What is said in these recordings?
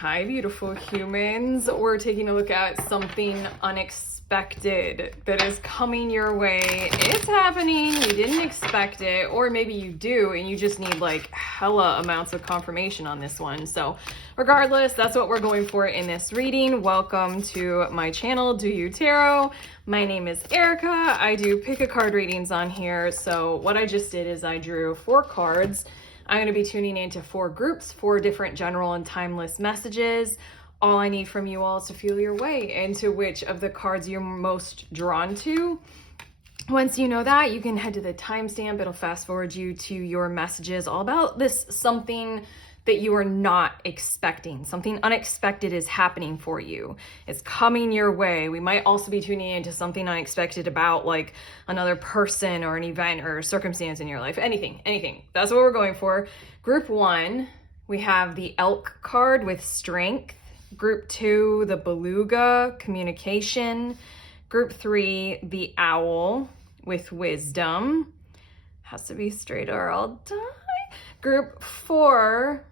Hi, beautiful humans. We're taking a look at something unexpected that is coming your way. It's happening. You didn't expect it, or maybe you do, and you just need like hella amounts of confirmation on this one. So regardless, that's what we're going for in this reading. Welcome to my channel, Do You Tarot. My name is Erica. I do pick a card readings on here. So what I just did is I drew 4 cards. I'm going to be tuning into 4 groups, 4 different general and timeless messages. All I need from you all is to feel your way into which of the cards you're most drawn to. Once you know that, you can head to the timestamp. It'll fast forward you to your messages all about this something that you are not expecting. Something unexpected is happening for you. It's coming your way. We might also be tuning into something unexpected about like another person or an event or circumstance in your life. Anything. That's what we're going for. Group 1, we have the Elk card with strength. Group 2, the Beluga, communication. Group 3, the Owl with wisdom. Has to be straight or I'll die. Group 4,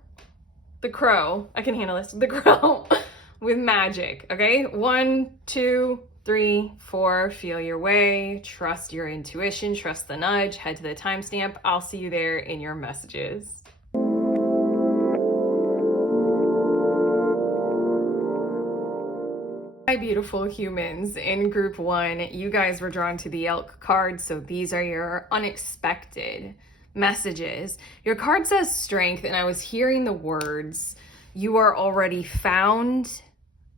the Crow. I can handle this. The Crow with magic. Okay, 1, 2, 3, 4. Feel your way. Trust your intuition. Trust the nudge. Head to the timestamp. I'll see you there in your messages. Hi, beautiful humans. In group 1, you guys were drawn to the Elk card, so these are your unexpected messages. Your card says strength, and I was hearing the words, you are already found,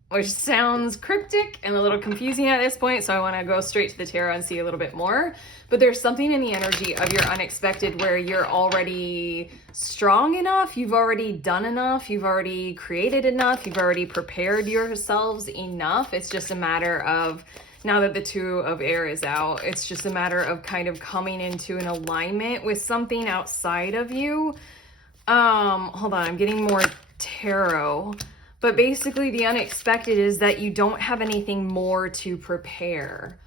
which sounds cryptic and a little confusing at this point, so I want to go straight to the tarot and see a little bit more. But there's something in the energy of your unexpected where you're already strong enough, you've already done enough, you've already created enough, you've already prepared yourselves enough. It's just a matter of, now that the 2 of air is out, it's just a matter of kind of coming into an alignment with something outside of you. Hold on, I'm getting more tarot. But basically the unexpected is that you don't have anything more to prepare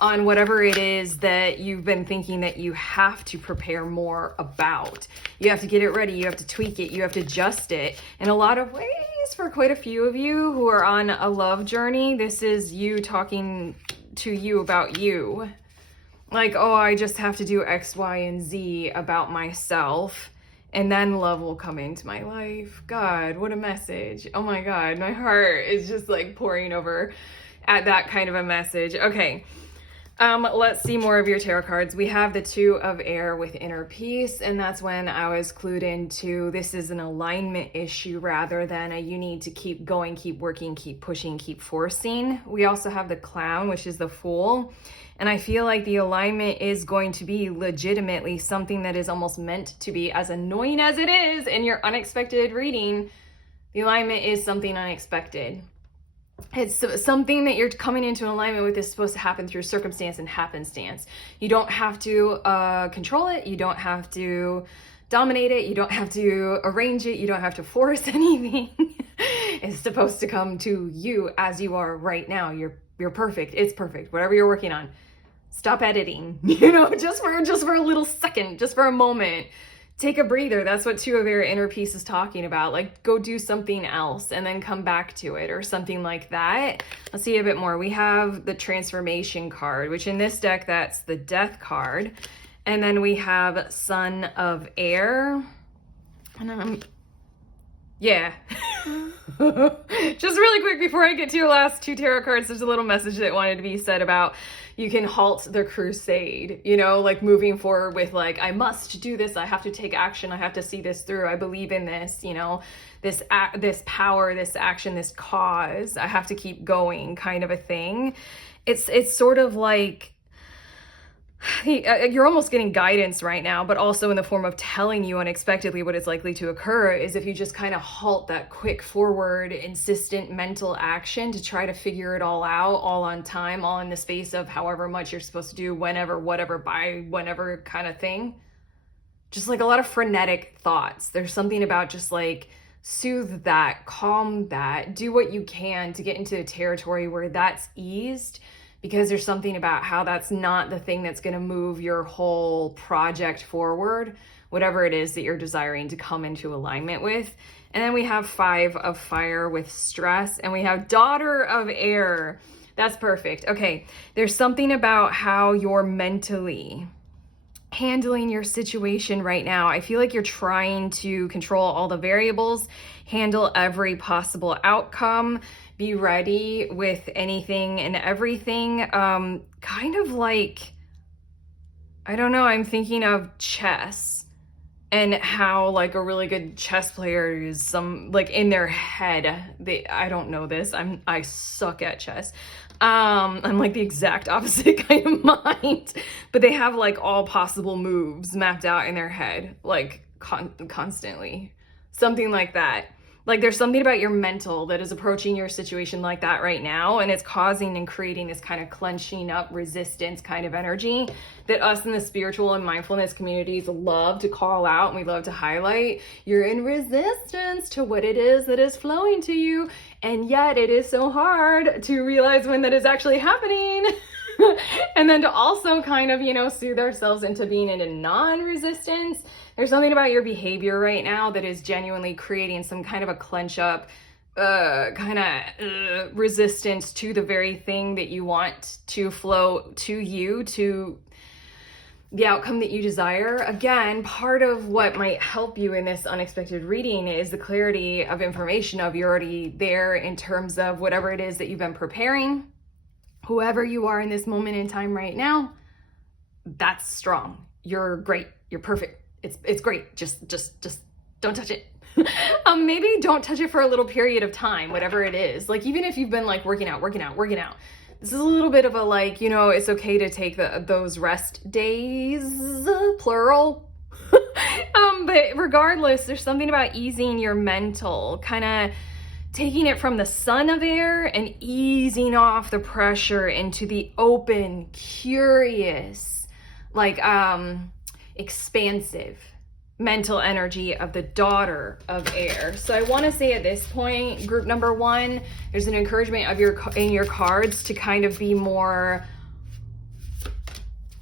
on whatever it is that you've been thinking that you have to prepare more about. You have to get it ready, you have to tweak it, you have to adjust it. In a lot of ways, for quite a few of you who are on a love journey, this is you talking to you about you. Like, oh, I just have to do X, Y, and Z about myself, and then love will come into my life. God, what a message. Oh my God, my heart is just like pouring over at that kind of a message. Okay. Let's see more of your tarot cards. We have the 2 of air with inner peace, and that's when I was clued into this is an alignment issue rather than a you need to keep going, keep working, keep pushing, keep forcing. We also have the clown, which is the fool. And I feel like the alignment is going to be legitimately something that is almost meant to be, as annoying as it is in your unexpected reading. The alignment is something unexpected. It's something that you're coming into an alignment with is supposed to happen through circumstance and happenstance. You don't have to control it. You don't have to dominate it. You don't have to arrange it. You don't have to force anything. It's supposed to come to you as you are right now. You're perfect. It's perfect. Whatever you're working on. Stop editing, just for a little second, just for a moment. Take a breather. That's what 2 of your inner peace is talking about. Like, go do something else and then come back to it or something like that. Let's see a bit more. We have the transformation card, which in this deck, that's the death card. And then we have Son of Air. And yeah. Just really quick before I get to your last 2 tarot cards, there's a little message that wanted to be said about you can halt the crusade, like moving forward with like, I must do this. I have to take action. I have to see this through. I believe in this, this power, this action, this cause. I have to keep going kind of a thing. It's sort of like, you're almost getting guidance right now, but also in the form of telling you unexpectedly what is likely to occur is if you just kind of halt that quick forward, insistent mental action to try to figure it all out, all on time, all in the space of however much you're supposed to do, whenever, whatever, by whenever kind of thing. Just like a lot of frenetic thoughts. There's something about just like soothe that, calm that, do what you can to get into a territory where that's eased. Because there's something about how that's not the thing that's going to move your whole project forward, whatever it is that you're desiring to come into alignment with. And then we have 5 of fire with stress, and we have daughter of air. That's perfect. Okay, there's something about how you're mentally handling your situation right now. I feel like you're trying to control all the variables, handle every possible outcome, be ready with anything and everything. Kind of like, I don't know, I'm thinking of chess and how like a really good chess player is some like in their head. I don't know this. I suck at chess. I'm like the exact opposite kind of mind, but they have like all possible moves mapped out in their head, like constantly, something like that. Like there's something about your mental that is approaching your situation like that right now, and it's causing and creating this kind of clenching up resistance kind of energy that us in the spiritual and mindfulness communities love to call out, and we love to highlight. You're in resistance to what it is that is flowing to you, and yet it is so hard to realize when that is actually happening. And then to also kind of, you know, soothe ourselves into being in a non-resistance. There's something about your behavior right now that is genuinely creating some kind of a clench up, resistance to the very thing that you want to flow to you, to the outcome that you desire. Again, part of what might help you in this unexpected reading is the clarity of information of you're already there in terms of whatever it is that you've been preparing. Whoever you are in this moment in time right now, that's strong. You're great. You're perfect. It's great. Just don't touch it. Maybe don't touch it for a little period of time, whatever it is. Like even if you've been like working out. This is a little bit of a like, you know, it's okay to take those rest days, plural. But regardless, there's something about easing your mental, kind of taking it from the son of air and easing off the pressure into the open, curious, like expansive mental energy of the daughter of air. So I want to say at this point, group number 1, there's an encouragement of in your cards to kind of be more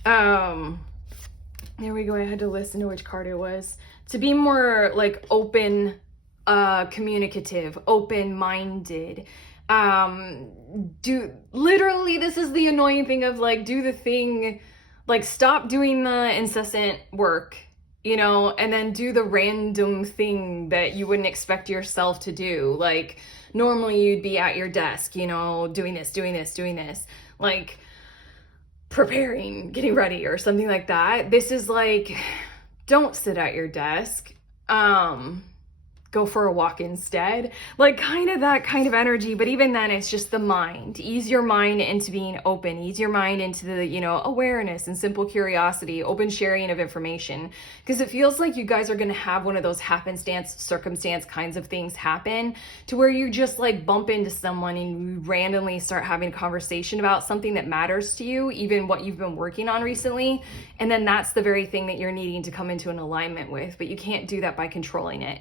there we go. I had to listen to which card it was. To be more like open, communicative, open-minded. Literally, this is the annoying thing of like, do the thing, like stop doing the incessant work, you know, and then do the random thing that you wouldn't expect yourself to do. Like normally you'd be at your desk, you know, doing this, like preparing, getting ready or something like that. This is like, don't sit at your desk. Go for a walk instead, like kind of that kind of energy. But even then, it's just the mind. Ease your mind into being open, ease your mind into the, you know, awareness and simple curiosity, open sharing of information. Because it feels like you guys are going to have one of those happenstance, circumstance kinds of things happen to where you just like bump into someone and you randomly start having a conversation about something that matters to you, even what you've been working on recently. And then that's the very thing that you're needing to come into an alignment with, but you can't do that by controlling it.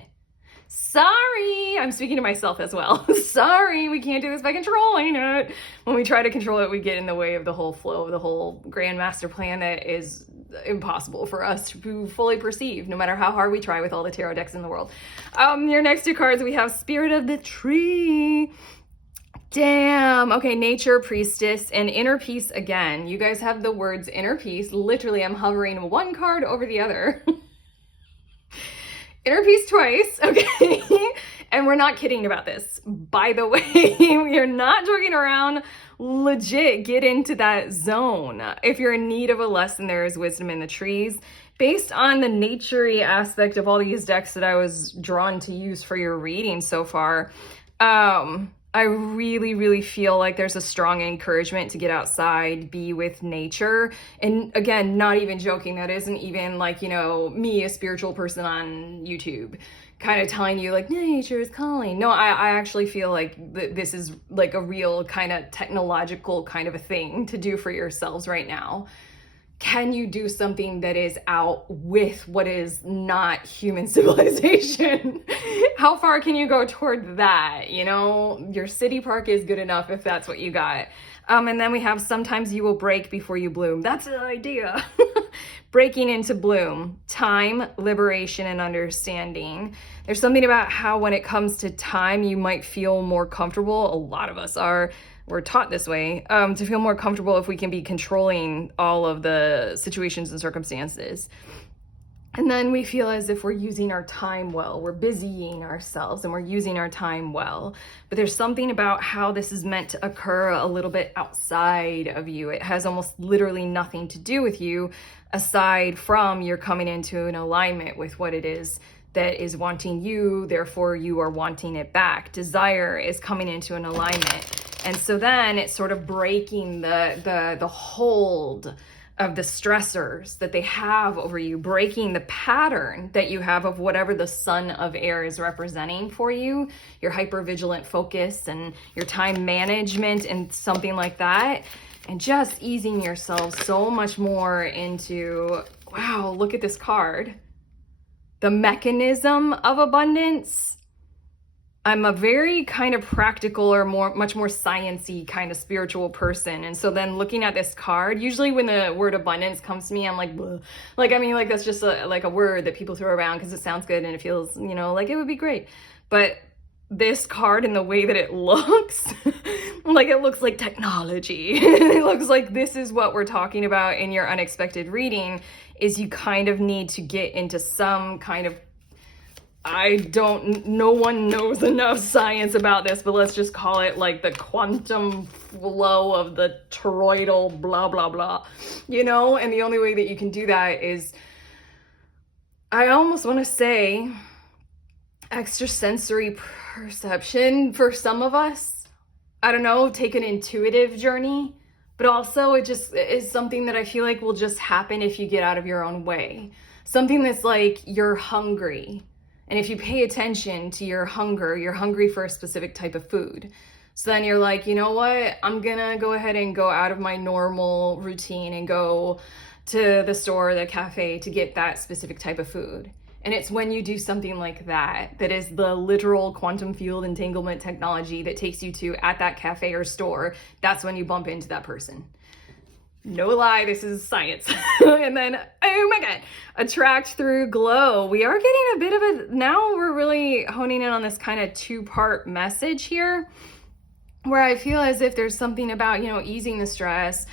Sorry, I'm speaking to myself as well. Sorry, we can't do this by controlling it. When we try to control it, we get in the way of the whole flow of the whole grand master plan that is impossible for us to fully perceive, no matter how hard we try with all the tarot decks in the world. Your next 2 cards, we have Spirit of the Tree. Damn. Okay, Nature, Priestess, and Inner Peace again. You guys have the words Inner Peace. Literally, I'm hovering one card over the other. Inner peace twice, okay? And we're not kidding about this, by the way. We are not joking around. Legit get into that zone. If you're in need of a lesson, there is wisdom in the trees. Based on the nature-y aspect of all these decks that I was drawn to use for your reading so far, I really, really feel like there's a strong encouragement to get outside, be with nature. And again, not even joking, that isn't even like, you know, me, a spiritual person on YouTube, kind of telling you like nature is calling. No, I actually feel like this is like a real kind of technological kind of a thing to do for yourselves right now. Can you do something that is out with what is not human civilization? How far can you go toward that? You know, your city park is good enough if that's what you got. And then we have sometimes you will break before you bloom. That's an idea. breaking into bloom, time, liberation, and understanding. There's something about how when it comes to time, you might feel more comfortable. A lot of us are. We're taught this way, to feel more comfortable if we can be controlling all of the situations and circumstances. And then we feel as if we're using our time well, we're busying ourselves and we're using our time well. But there's something about how this is meant to occur a little bit outside of you. It has almost literally nothing to do with you aside from you're coming into an alignment with what it is that is wanting you, therefore you are wanting it back. Desire is coming into an alignment. And so then it's sort of breaking the hold of the stressors that they have over you, breaking the pattern that you have of whatever the son of air is representing for you, your hypervigilant focus and your time management and something like that, and just easing yourself so much more into, wow, look at this card. The mechanism of abundance. I'm a very kind of practical or much more sciencey kind of spiritual person. And so then looking at this card, usually when the word abundance comes to me, I'm like, bleh. Like, that's just like a word that people throw around because it sounds good and it feels, like it would be great. But this card and the way that it looks, like it looks like technology. It looks like this is what we're talking about in your unexpected reading, is you kind of need to get into some kind of, no one knows enough science about this, but let's just call it like the quantum flow of the toroidal blah, blah, blah, and the only way that you can do that is, I almost want to say, extrasensory perception for some of us. I don't know, take an intuitive journey, but also it just is something that I feel like will just happen if you get out of your own way. Something that's like you're hungry. And if you pay attention to your hunger, you're hungry for a specific type of food. So then you're like, you know what? I'm gonna go ahead and go out of my normal routine and go to the store, the cafe to get that specific type of food. And it's when you do something like that, that is the literal quantum field entanglement technology that takes you to at that cafe or store, that's when you bump into that person. No lie, this is science. And then, oh my God, attract through glow. We are getting a bit of a, now we're really honing in on this kind of two-part message here, where I feel as if there's something about, easing the stress,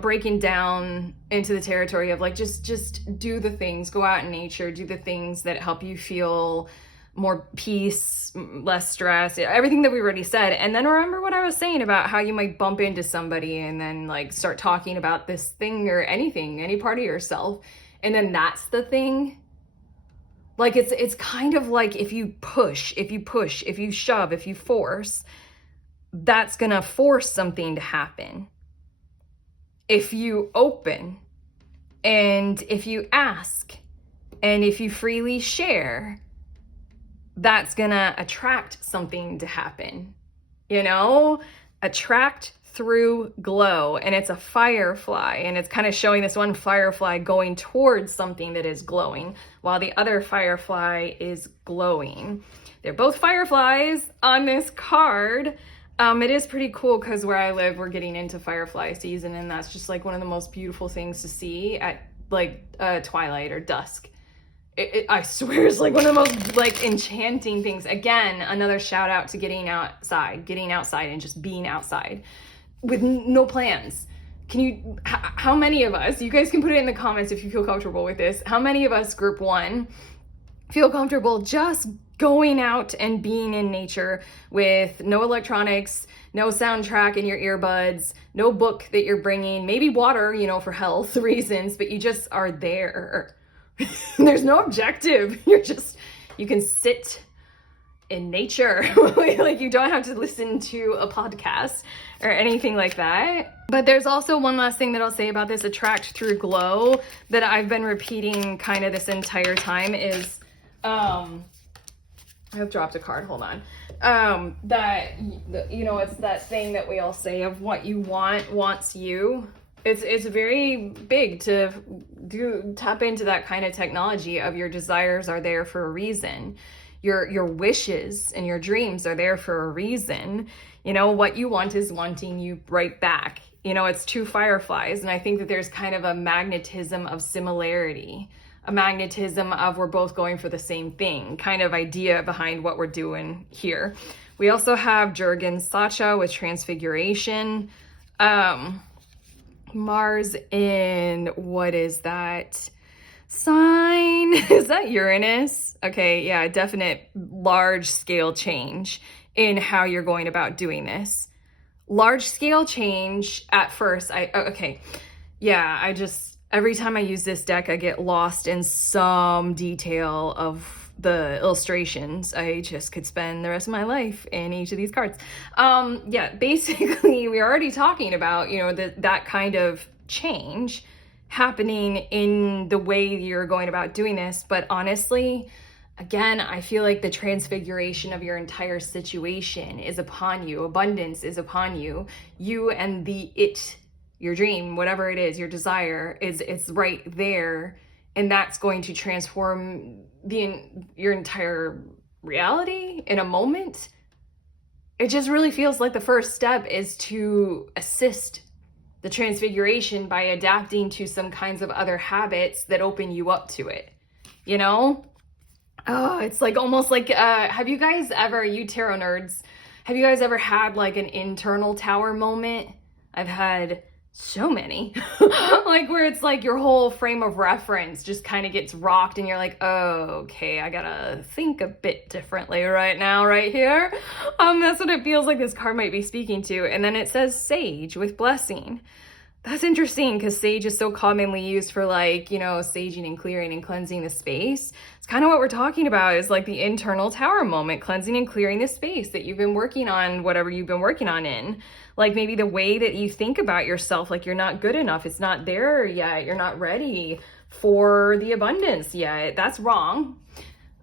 breaking down into the territory of like, just do the things, go out in nature, do the things that help you feel more peace, less stress, everything that we already said. And then remember what I was saying about how you might bump into somebody and then like start talking about this thing or anything, any part of yourself. And then that's the thing. Like it's kind of like if you push, if you shove, if you force, that's gonna force something to happen. If you open and if you ask and if you freely share, that's gonna attract something to happen, attract through glow. And it's a firefly, and it's kind of showing this one firefly going towards something that is glowing while the other firefly is glowing. They're both fireflies on this card. It is pretty cool because where I live, we're getting into firefly season, and that's just like one of the most beautiful things to see at like twilight or dusk. I swear it's like one of the most like enchanting things. Again, another shout out to getting outside and just being outside with no plans. How many of us, you guys can put it in the comments if you feel comfortable with this, how many of us, group one, feel comfortable just going out and being in nature with no electronics, no soundtrack in your earbuds, no book that you're bringing, maybe water, for health reasons, but you just are there. There's no objective. You can sit in nature. Like you don't have to listen to a podcast or anything like that. But there's also one last thing that I'll say about this attract through glow that I've been repeating kind of this entire time is, I've dropped a card, hold on. That, it's that thing that we all say of what you want wants you. It's very big to tap into that kind of technology of your desires are there for a reason. Your wishes and your dreams are there for a reason. What you want is wanting you right back. You know, it's two fireflies. And I think that there's kind of a magnetism of similarity, a magnetism of we're both going for the same thing, kind of idea behind what we're doing here. We also have Jurgen Sacha with Transfiguration. Mars in, what is that sign? Is that Uranus? Okay, yeah, definite large scale change in how you're going about doing this. Large scale change at first. Every time I use this deck, I get lost in some detail of the illustrations. I just could spend the rest of my life in each of these cards. Basically, we're already talking about, you know, that kind of change happening in the way you're going about doing this. But honestly, again, I feel like the transfiguration of your entire situation is upon you. Abundance is upon you. You and your dream, whatever it is, your desire it's right there. And that's going to transform your entire reality in a moment. It just really feels like the first step is to assist the transfiguration by adapting to some kinds of other habits that open you up to it. You know? Oh, it's like almost like, have you guys ever, you tarot nerds, have you guys ever had like an internal tower moment? I've had so many. Like where it's like your whole frame of reference just kind of gets rocked and you're like, oh, okay, I gotta think a bit differently right now, right here. That's what it feels like this card might be speaking to. And then it says sage with blessing. That's interesting because sage is so commonly used for like, you know, saging and clearing and cleansing the space. It's kind of what we're talking about is like the internal tower moment, cleansing and clearing the space that you've been working on, whatever you've been working on in. Like maybe the way that you think about yourself, like you're not good enough. It's not there yet. You're not ready for the abundance yet. That's wrong.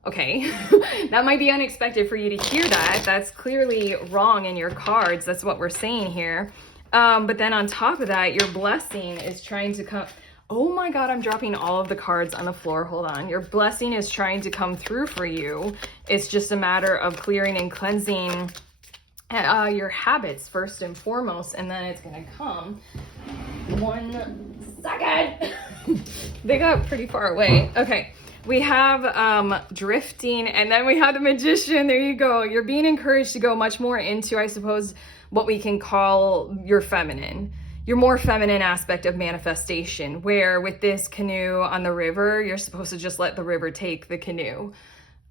Okay, that might be unexpected for you to hear that. That's clearly wrong in your cards. That's what we're saying here. But then on top of that, your blessing is trying to come. Oh my God, I'm dropping all of the cards on the floor. Hold on. Your blessing is trying to come through for you. It's just a matter of clearing and cleansing your habits first and foremost, and then it's gonna come. 1 second. They got pretty far away. Okay. We have drifting, and then we have the magician. There you go. You're being encouraged to go much more into, I suppose, what we can call your more feminine aspect of manifestation, where with this canoe on the river, you're supposed to just let the river take the canoe.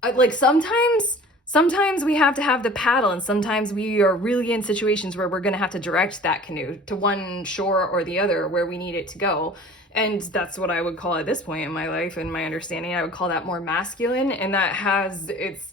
Like sometimes we have to have the paddle, and sometimes we are really in situations where we're going to have to direct that canoe to one shore or the other where we need it to go. And that's what I would call at this point in my life and my understanding. I would call that more masculine, and that has its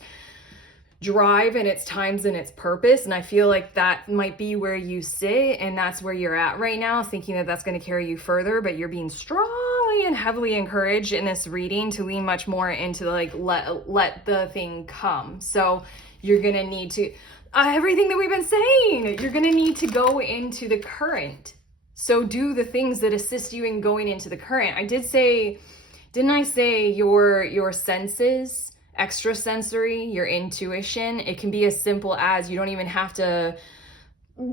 drive and its times and its purpose. And I feel like that might be where you sit, and that's where you're at right now, thinking that that's going to carry you further, but you're being strongly and heavily encouraged in this reading to lean much more into the, like, let the thing come. So you're going to need to, everything that we've been saying, you're going to need to go into the current. So do the things that assist you in going into the current. Didn't I say your senses, extrasensory, your intuition? It can be as simple as you don't even have to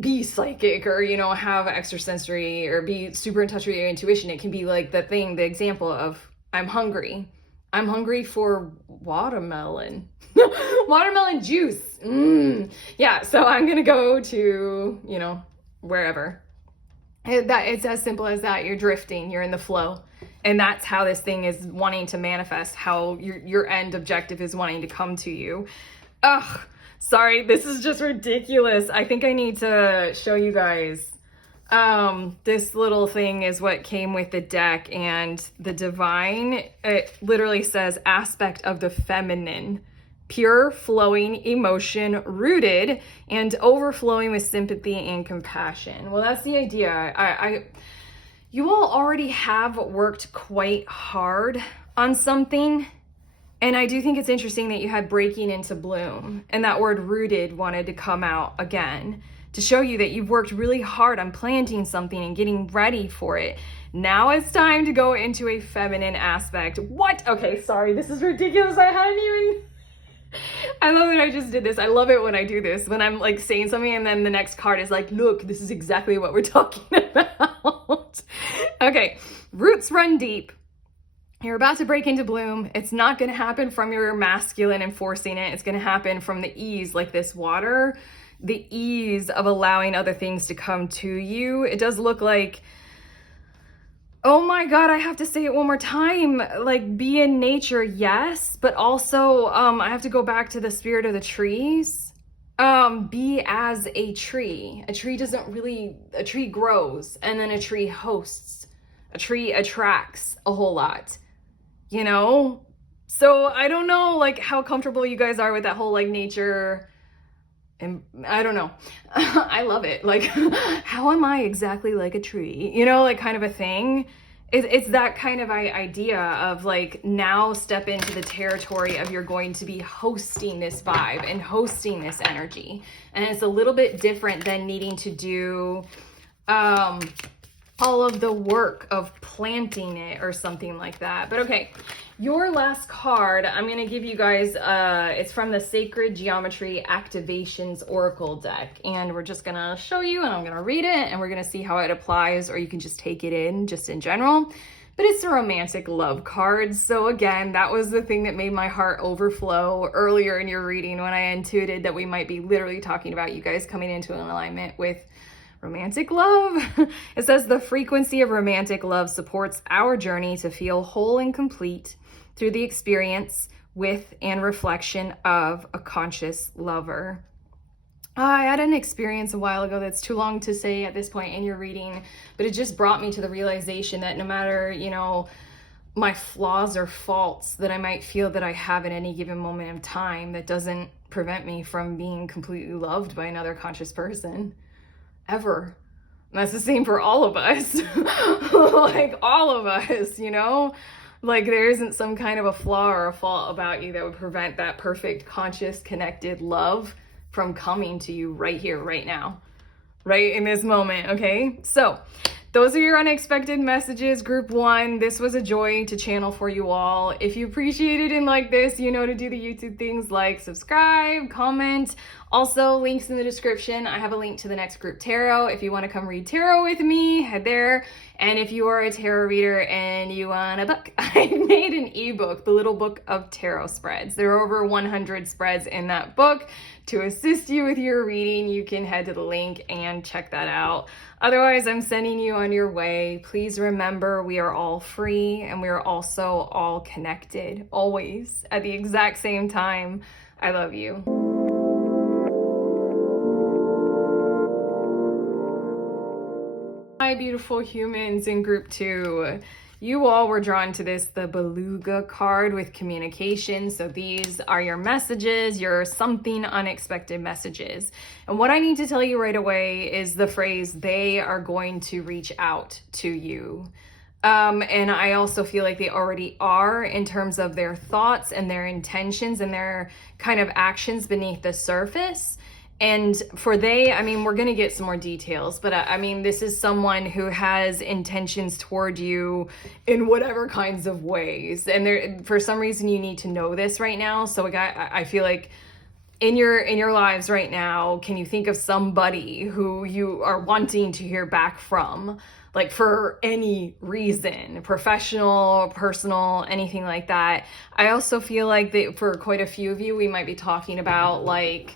be psychic or, you know, have extrasensory or be super in touch with your intuition. It can be like the example of I'm hungry. I'm hungry for watermelon. Watermelon juice. Yeah, so I'm going to go to, you know, wherever. It's as simple as that. You're drifting, you're in the flow. And that's how this thing is wanting to manifest, how your end objective is wanting to come to you. Ugh, sorry, this is just ridiculous. I think I need to show you guys. This little thing is what came with the deck, and the divine, it literally says aspect of the feminine. Pure flowing emotion, rooted and overflowing with sympathy and compassion. Well, that's the idea. You all already have worked quite hard on something. And I do think it's interesting that you had breaking into bloom, and that word rooted wanted to come out again to show you that you've worked really hard on planting something and getting ready for it. Now it's time to go into a feminine aspect. What? Okay, sorry, this is ridiculous. I love that I just did this. I love it when I do this, when I'm like saying something and then the next card is like, look, this is exactly what we're talking about. about. Okay, roots run deep. You're about to break into bloom. It's not going to happen from your masculine and forcing it. It's going to happen from the ease, like this water, the ease of allowing other things to come to you. It does look like, oh my God, I have to say it one more time. Like, be in nature, yes, but also I have to go back to the spirit of the trees. Be as a tree. A tree grows, and then a tree hosts. A tree attracts a whole lot. You know? So I don't know like how comfortable you guys are with that whole like nature, and I don't know. I love it. Like, how am I exactly like a tree? You know, like kind of a thing. It's that kind of idea of like, now step into the territory of you're going to be hosting this vibe and hosting this energy. And it's a little bit different than needing to do all of the work of planting it or something like that. But okay, your last card, I'm going to give you guys, it's from the Sacred Geometry Activations Oracle deck. And we're just going to show you, and I'm going to read it, and we're going to see how it applies, or you can just take it in just in general. But it's a romantic love card. So again, that was the thing that made my heart overflow earlier in your reading when I intuited that we might be literally talking about you guys coming into an alignment with romantic love. It says the frequency of romantic love supports our journey to feel whole and complete through the experience with and reflection of a conscious lover. I had an experience a while ago that's too long to say at this point in your reading, but it just brought me to the realization that no matter, you know, my flaws or faults that I might feel that I have at any given moment of time, that doesn't prevent me from being completely loved by another conscious person. Ever. And that's the same for all of us. Like, all of us, you know? Like, there isn't some kind of a flaw or a fault about you that would prevent that perfect, conscious, connected love from coming to you right here, right now. Right in this moment, okay? So, those are your unexpected messages, group one. This was a joy to channel for you all. If you appreciated and like this, you know to do the YouTube things like subscribe, comment. Also, links in the description. I have a link to the next group tarot. If you want to come read tarot with me, head there. And if you are a tarot reader and you want a book, I made an ebook, the Little Book of Tarot Spreads. There are over 100 spreads in that book. To assist you with your reading, you can head to the link and check that out. Otherwise, I'm sending you on your way. Please remember, we are all free and we are also all connected, always, at the exact same time. I love you. Hi, beautiful humans in group two. You all were drawn to the Beluga card with communication. So these are your messages, your something unexpected messages. And what I need to tell you right away is the phrase, they are going to reach out to you. And I also feel like they already are, in terms of their thoughts and their intentions and their kind of actions beneath the surface. And for they, I mean, we're going to get some more details, but I mean, this is someone who has intentions toward you in whatever kinds of ways. And there, for some reason, you need to know this right now. So I feel like in your lives right now, can you think of somebody who you are wanting to hear back from? Like, for any reason, professional, personal, anything like that. I also feel like that for quite a few of you, we might be talking about like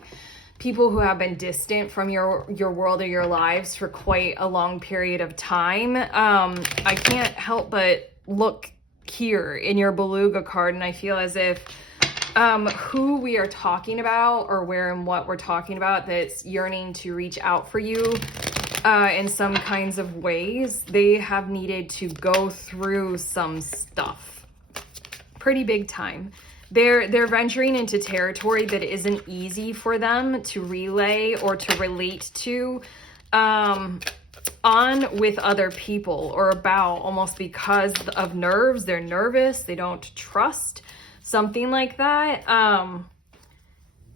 people who have been distant from your world or your lives for quite a long period of time. I can't help but look here in your Beluga card, and I feel as if who we are talking about, or where and what we're talking about, that's yearning to reach out for you in some kinds of ways, they have needed to go through some stuff pretty big time. They're venturing into territory that isn't easy for them to relay or to relate to on with other people or about, almost because of nerves. They're nervous. They don't trust, something like that.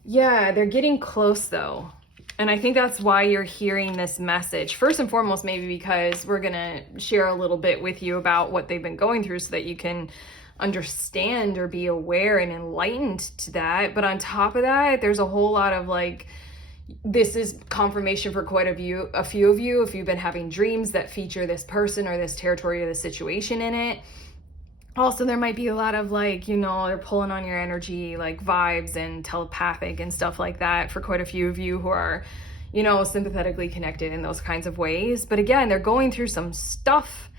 Yeah, they're getting close though. And I think that's why you're hearing this message. First and foremost, maybe because we're going to share a little bit with you about what they've been going through so that you can understand or be aware and enlightened to that. But on top of that, there's a whole lot of like, this is confirmation for quite a few of you, if you've been having dreams that feature this person or this territory or this situation in it. Also, there might be a lot of like, they're pulling on your energy, like vibes and telepathic and stuff like that for quite a few of you who are, sympathetically connected in those kinds of ways. But again, they're going through some stuff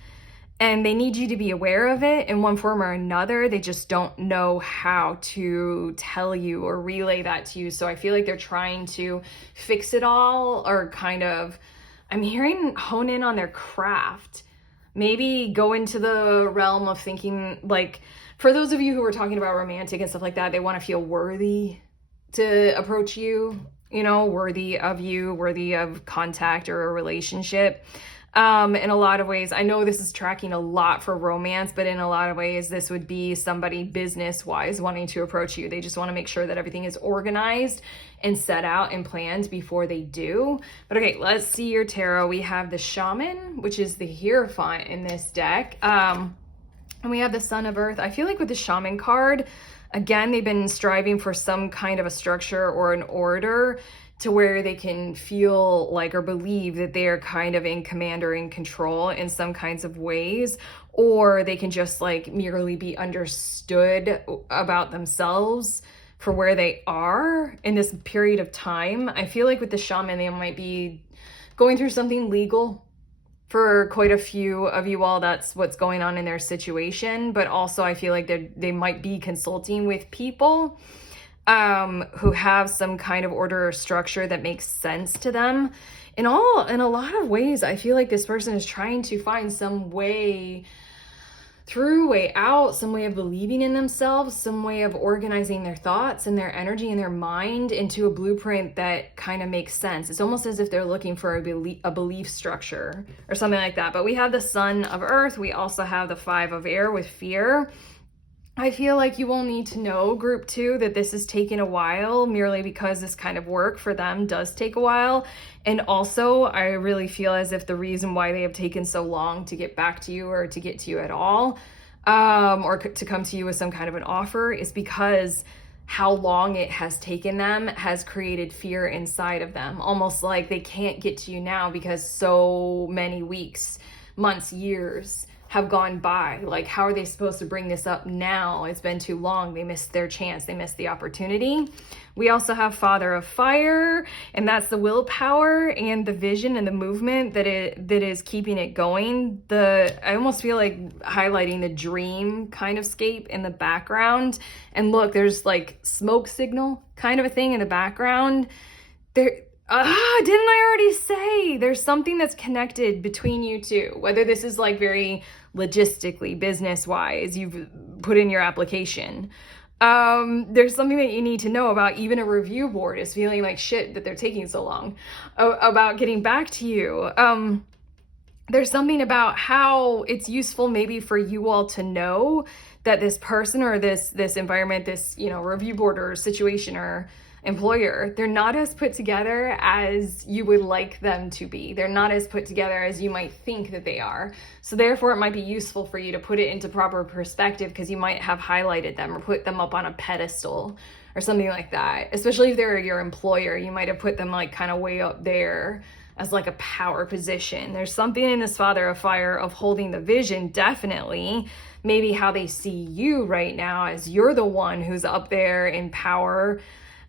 and they need you to be aware of it in one form or another. They just don't know how to tell you or relay that to you. So I feel like they're trying to fix it all, or kind of, I'm hearing hone in on their craft. Maybe go into the realm of thinking, like, for those of you who were talking about romantic and stuff like that, they want to feel worthy to approach you, worthy of you, worthy of contact or a relationship. In a lot of ways, I know this is tracking a lot for romance, but in a lot of ways, this would be somebody business-wise wanting to approach you. They just want to make sure that everything is organized and set out and planned before they do. But okay, let's see your tarot. We have the Shaman, which is the Hierophant in this deck. And we have the Son of Earth. I feel like with the Shaman card, again, they've been striving for some kind of a structure or an order to where they can feel like or believe that they are kind of in command or in control in some kinds of ways, or they can just like merely be understood about themselves for where they are in this period of time. I feel like with the Shaman, they might be going through something legal. For quite a few of you all, that's what's going on in their situation. But also I feel like they might be consulting with people who have some kind of order or structure that makes sense to them. In a lot of ways, I feel like this person is trying to find some way through, way out, some way of believing in themselves, some way of organizing their thoughts and their energy and their mind into a blueprint that kind of makes sense. It's almost as if they're looking for a belief structure or something like that. But we have the Son of Earth. We also have the Five of Air with fear. I feel like you will need to know, group 2, that this is taking a while merely because this kind of work for them does take a while. And also, I really feel as if the reason why they have taken so long to get back to you or to get to you at all, or to come to you with some kind of an offer, is because how long it has taken them has created fear inside of them. Almost like they can't get to you now because so many weeks, months, years have gone by. Like, how are they supposed to bring this up now? It's been too long. They missed their chance. They missed the opportunity. We also have Father of Fire, and that's the willpower and the vision and the movement that is keeping it going. I almost feel like highlighting the dream kind of scape in the background. And look, there's like smoke signal kind of a thing in the background. Didn't I already say there's something that's connected between you two, whether this is like very logistically, business-wise, you've put in your application. There's something that you need to know about. Even a review board is feeling like shit that they're taking so long about getting back to you. There's something about how it's useful maybe for you all to know that this person or this environment, this, review board or situation or employer, they're not as put together as you would like them to be. They're not as put together as you might think that they are. So therefore, it might be useful for you to put it into proper perspective, because you might have highlighted them or put them up on a pedestal or something like that. Especially if they're your employer, you might have put them like kind of way up there as like a power position. There's something in this Father of Fire of holding the vision, definitely. Maybe how they see you right now as you're the one who's up there in power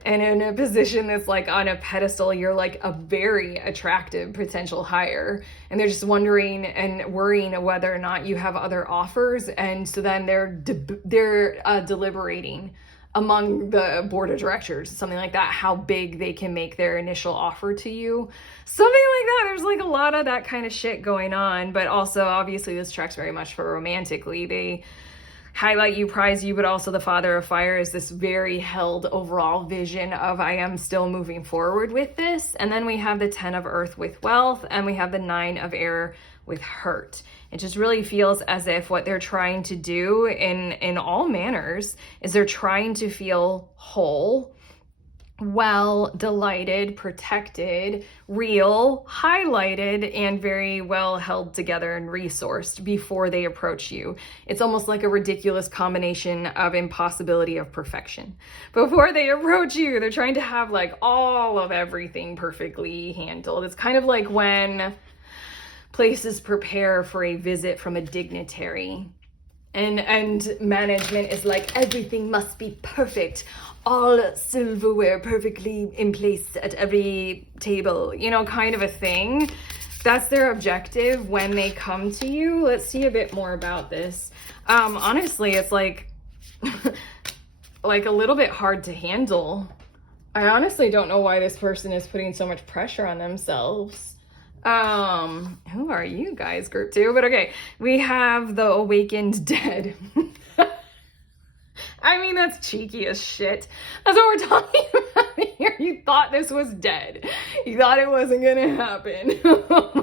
and in a position that's like on a pedestal. You're like a very attractive potential hire, and they're just wondering and worrying whether or not you have other offers. And so then they're deliberating among the board of directors, something like that, how big they can make their initial offer to you, something like that. There's like a lot of that kind of shit going on. But also, obviously, this tracks very much for romantically. They highlight you, prize you, but also the Father of Fire is this very held overall vision of, I am still moving forward with this. And then we have the 10 of Earth with wealth, and we have the 9 of Air with hurt. It just really feels as if what they're trying to do in all manners is they're trying to feel whole. well, delighted, protected, real, highlighted, and very well held together and resourced before they approach you. It's almost like a ridiculous combination of impossibility of perfection. Before they approach you, they're trying to have like all of everything perfectly handled. It's kind of like when places prepare for a visit from a dignitary. And management is like, everything must be perfect. All silverware perfectly in place at every table, you know, kind of a thing. That's their objective when they come to you. Let's see a bit more about this. Honestly, it's like, like a little bit hard to handle. I honestly don't know why this person is putting so much pressure on themselves. Who are you guys, group 2? But okay, we have the awakened dead. I mean, that's cheeky as shit. That's what we're talking about here. You thought this was dead. You thought it wasn't gonna happen.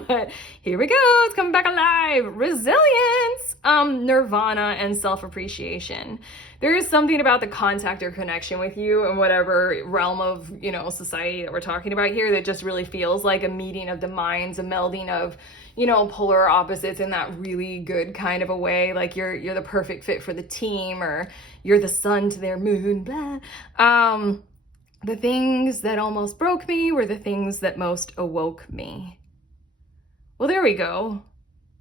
But here we go, it's coming back alive. Resilience, nirvana, and self-appreciation. There is something about the contact or connection with you in whatever realm of, you know, society that we're talking about here that just really feels like a meeting of the minds, a melding of, you know, polar opposites in that really good kind of a way. Like you're the perfect fit for the team, or you're the sun to their moon, blah. The things that almost broke me were the things that most awoke me. Well, there we go.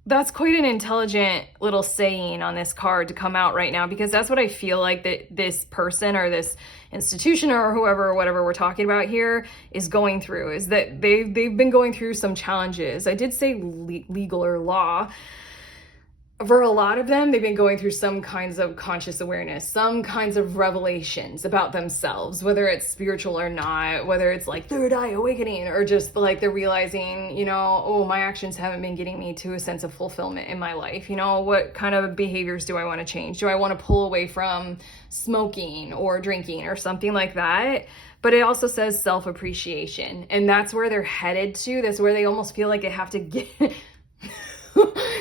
That's quite an intelligent little saying on this card to come out right now, because that's what I feel like that this person or this institution or whoever or whatever we're talking about here is going through, is that they've been going through some challenges. I did say legal or law. For a lot of them, they've been going through some kinds of conscious awareness, some kinds of revelations about themselves, whether it's spiritual or not, whether it's like third eye awakening, or just like they're realizing, you know, oh, my actions haven't been getting me to a sense of fulfillment in my life. You know, what kind of behaviors do I want to change? Do I want to pull away from smoking or drinking or something like that? But it also says self-appreciation, and that's where they're headed to. That's where they almost feel like they have to get...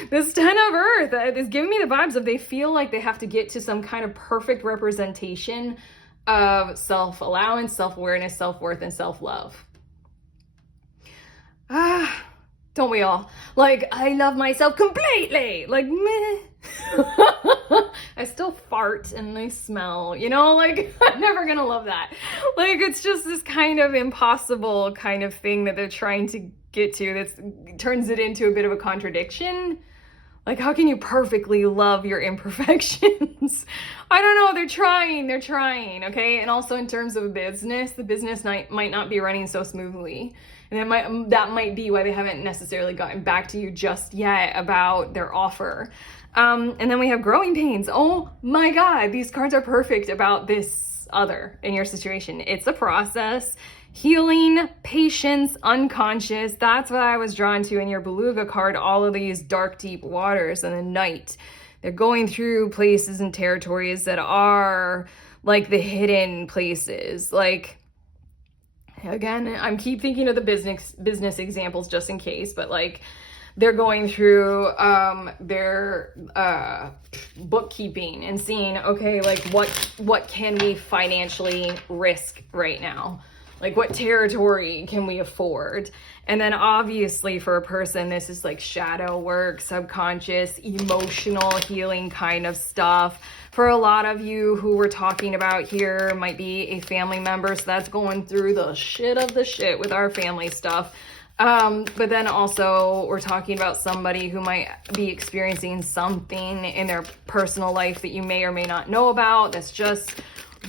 This 10 of Earth is giving me the vibes of they feel like they have to get to some kind of perfect representation of self-allowance, self-awareness, self-worth, and self-love. Don't we all? Like, I love myself completely. Like, meh. I still fart and I smell, you know, like, I'm never gonna love that. Like, it's just this kind of impossible kind of thing that they're trying to get to that turns it into a bit of a contradiction. Like, how can you perfectly love your imperfections? I don't know, they're trying, okay? And also in terms of business, the business might not be running so smoothly. And that might be why they haven't necessarily gotten back to you just yet about their offer. And then we have growing pains. Oh my God, these cards are perfect about this other in your situation. It's a process. Healing, patience, unconscious. That's what I was drawn to in your Beluga card. All of these dark, deep waters and the night. They're going through places and territories that are like the hidden places. Like, again, I'm keep thinking of the business examples just in case, but like they're going through their bookkeeping and seeing, okay, like what can we financially risk right now? Like, what territory can we afford? And then obviously for a person, this is like shadow work, subconscious, emotional healing kind of stuff. For a lot of you who we're talking about here might be a family member, so that's going through the shit of the shit with our family stuff. But then also we're talking about somebody who might be experiencing something in their personal life that you may or may not know about that's just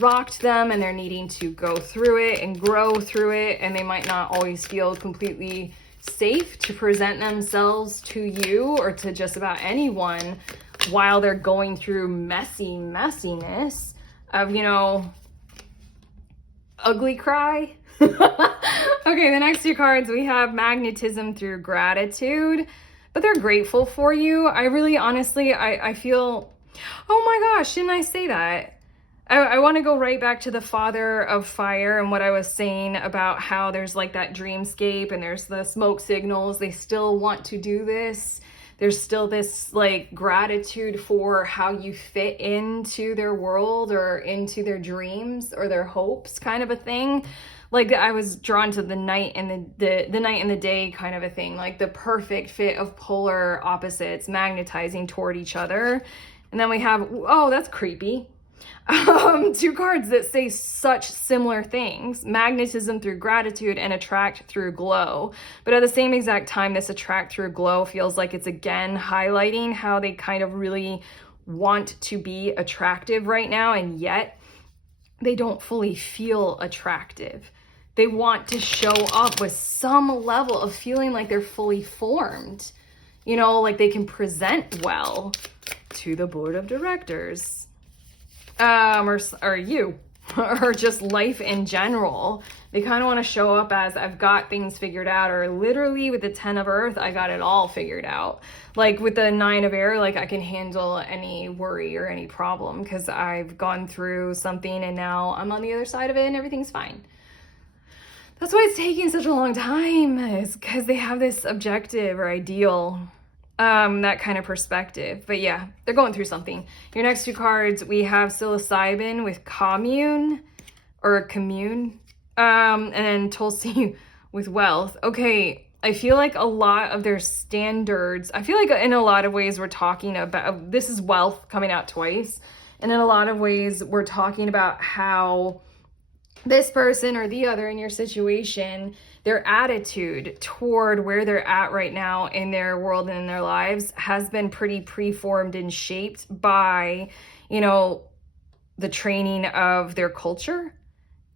rocked them, and they're needing to go through it and grow through it, and they might not always feel completely safe to present themselves to you or to just about anyone while they're going through messiness of, you know, ugly cry. Okay, the next two cards, we have magnetism through gratitude, but they're grateful for you. I really, honestly, I feel, oh my gosh, didn't I say that? I want to go right back to the Father of Fire and what I was saying about how there's like that dreamscape and there's the smoke signals. They still want to do this. There's still this like gratitude for how you fit into their world or into their dreams or their hopes kind of a thing. like I was drawn to the night and the night and the day kind of a thing, like the perfect fit of polar opposites magnetizing toward each other. And then we have, oh, that's creepy. Two cards that say such similar things: magnetism through gratitude and attract through glow. But at the same exact time, this attract through glow feels like it's again highlighting how they kind of really want to be attractive right now, and yet they don't fully feel attractive. They want to show up with some level of feeling like they're fully formed, you know, like they can present well to the board of directors. Or you, or just life in general. They kind of want to show up as, I've got things figured out, or literally with the 10 of Earth, I got it all figured out. Like with the 9 of Air, like I can handle any worry or any problem because I've gone through something and now I'm on the other side of it and everything's fine. That's why it's taking such a long time, is because they have this objective or ideal, that kind of perspective. But yeah, they're going through something. Your next 2 cards, we have psilocybin with commune, and then Tulsi with wealth. Okay, I feel like a lot of their standards, I feel like in a lot of ways we're talking about, this is wealth coming out twice, and in a lot of ways we're talking about how this person or the other in your situation, their attitude toward where they're at right now in their world and in their lives has been pretty preformed and shaped by, you know, the training of their culture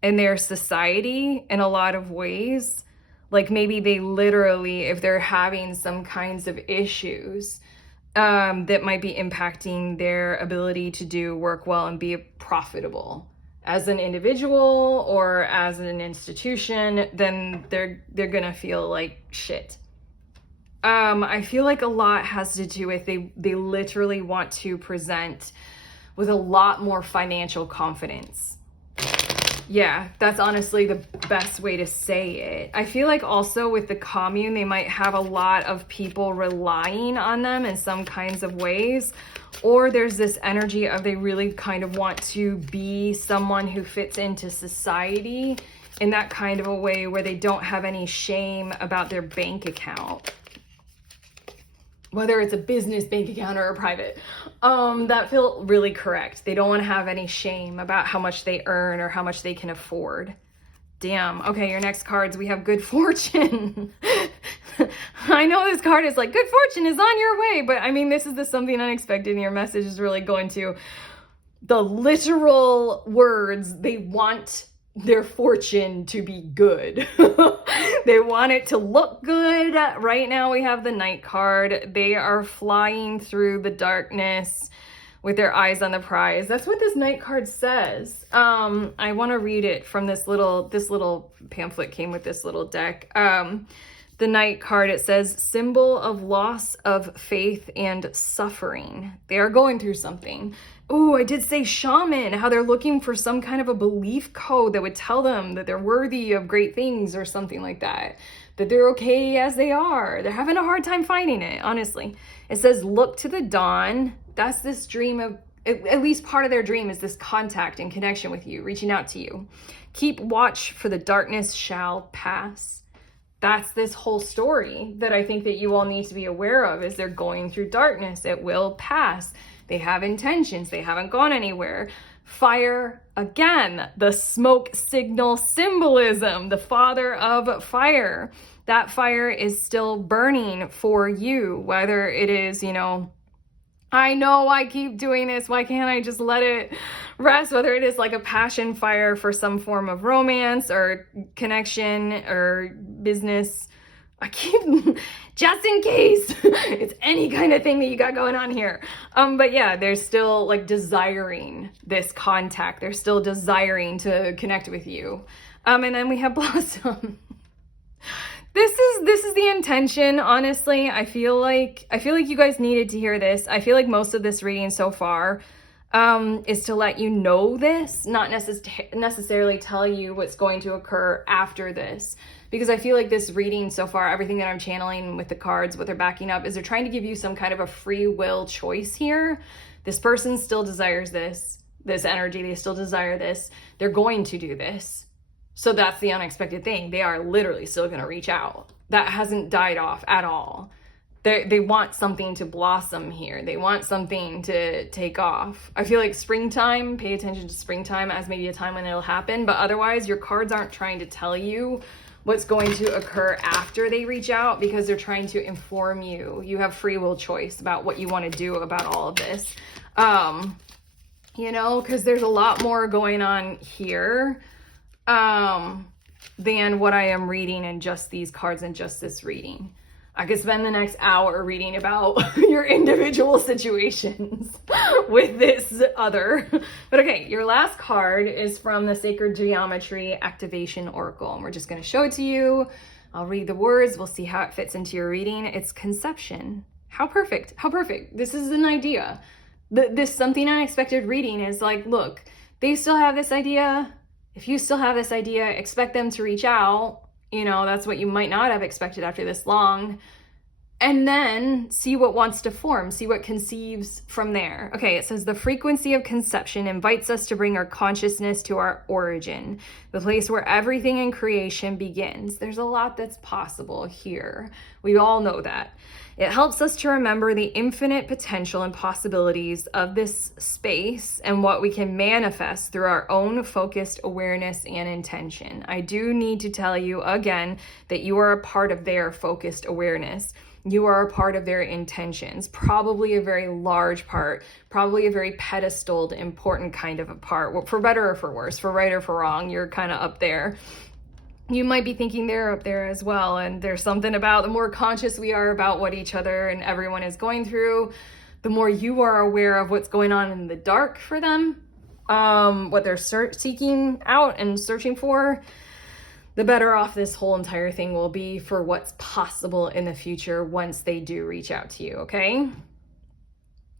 and their society in a lot of ways. Like maybe they literally, if they're having some kinds of issues that might be impacting their ability to do work well and be profitable as an individual or as an institution, then they're gonna feel like shit. I feel like a lot has to do with they literally want to present with a lot more financial confidence. Yeah, that's honestly the best way to say it. I feel like also with the commune, they might have a lot of people relying on them in some kinds of ways, or there's this energy of they really kind of want to be someone who fits into society in that kind of a way where they don't have any shame about their bank account. Whether it's a business bank account or a private, that feel really correct. They don't want to have any shame about how much they earn or how much they can afford. Damn. Okay, your next cards, we have good fortune. I know this card is like, good fortune is on your way, but I mean, this is the something unexpected, and your message is really going to the literal words. They want their fortune to be good. They want it to look good. Right now we have the Knight card. They are flying through the darkness with their eyes on the prize. That's what this Knight card says. I want to read it from this little pamphlet came with this little deck. The Knight card, it says, symbol of loss of faith and suffering. They are going through something. Oh, I did say shaman, how they're looking for some kind of a belief code that would tell them that they're worthy of great things or something like that. That they're okay as they are. They're having a hard time finding it, honestly. It says, look to the dawn. That's this dream of, at least part of their dream is this contact and connection with you, reaching out to you. Keep watch, for the darkness shall pass. That's this whole story that I think that you all need to be aware of, is they're going through darkness. It will pass. They have intentions. They haven't gone anywhere. Fire, again, the smoke signal symbolism, the father of fire. That fire is still burning for you, whether it is, you know I keep doing this, why can't I just let it rest? Whether it is like a passion fire for some form of romance or connection or business. I keep, just in case it's any kind of thing that you got going on here. But yeah, they're still like desiring this contact. They're still desiring to connect with you. And then we have Blossom. This is the intention, honestly. I feel like you guys needed to hear this. I feel like most of this reading so far is to let you know this, not necessarily tell you what's going to occur after this. Because I feel like this reading so far, everything that I'm channeling with the cards, what they're backing up, is they're trying to give you some kind of a free will choice here. This person still desires this energy. They still desire this. They're going to do this. So that's the unexpected thing. They are literally still going to reach out. That hasn't died off at all. They want something to blossom here. They want something to take off. I feel like springtime, pay attention to springtime as maybe a time when it'll happen, but otherwise your cards aren't trying to tell you what's going to occur after they reach out, because they're trying to inform you. You have free will choice about what you want to do about all of this. You know, because there's a lot more going on here than what I am reading in just these cards and just this reading. I could spend the next hour reading about your individual situations with this other. But okay, your last card is from the Sacred Geometry Activation Oracle. And we're just going to show it to you. I'll read the words. We'll see how it fits into your reading. It's conception. How perfect. How perfect. This is an idea. This something unexpected reading is like, look, they still have this idea. If you still have this idea, expect them to reach out. You know, that's what you might not have expected after this long. And then see what wants to form, see what conceives from there. Okay, it says the frequency of conception invites us to bring our consciousness to our origin, the place where everything in creation begins. There's a lot that's possible here. We all know that. It helps us to remember the infinite potential and possibilities of this space and what we can manifest through our own focused awareness and intention. I do need to tell you again that you are a part of their focused awareness. You are a part of their intentions, probably a very large part, probably a very pedestaled, important kind of a part, for better or for worse, for right or for wrong, you're kind of up there. You might be thinking they're up there as well, and there's something about the more conscious we are about what each other and everyone is going through, the more you are aware of what's going on in the dark for them, what they're seeking out and searching for, the better off this whole entire thing will be for what's possible in the future once they do reach out to you, okay?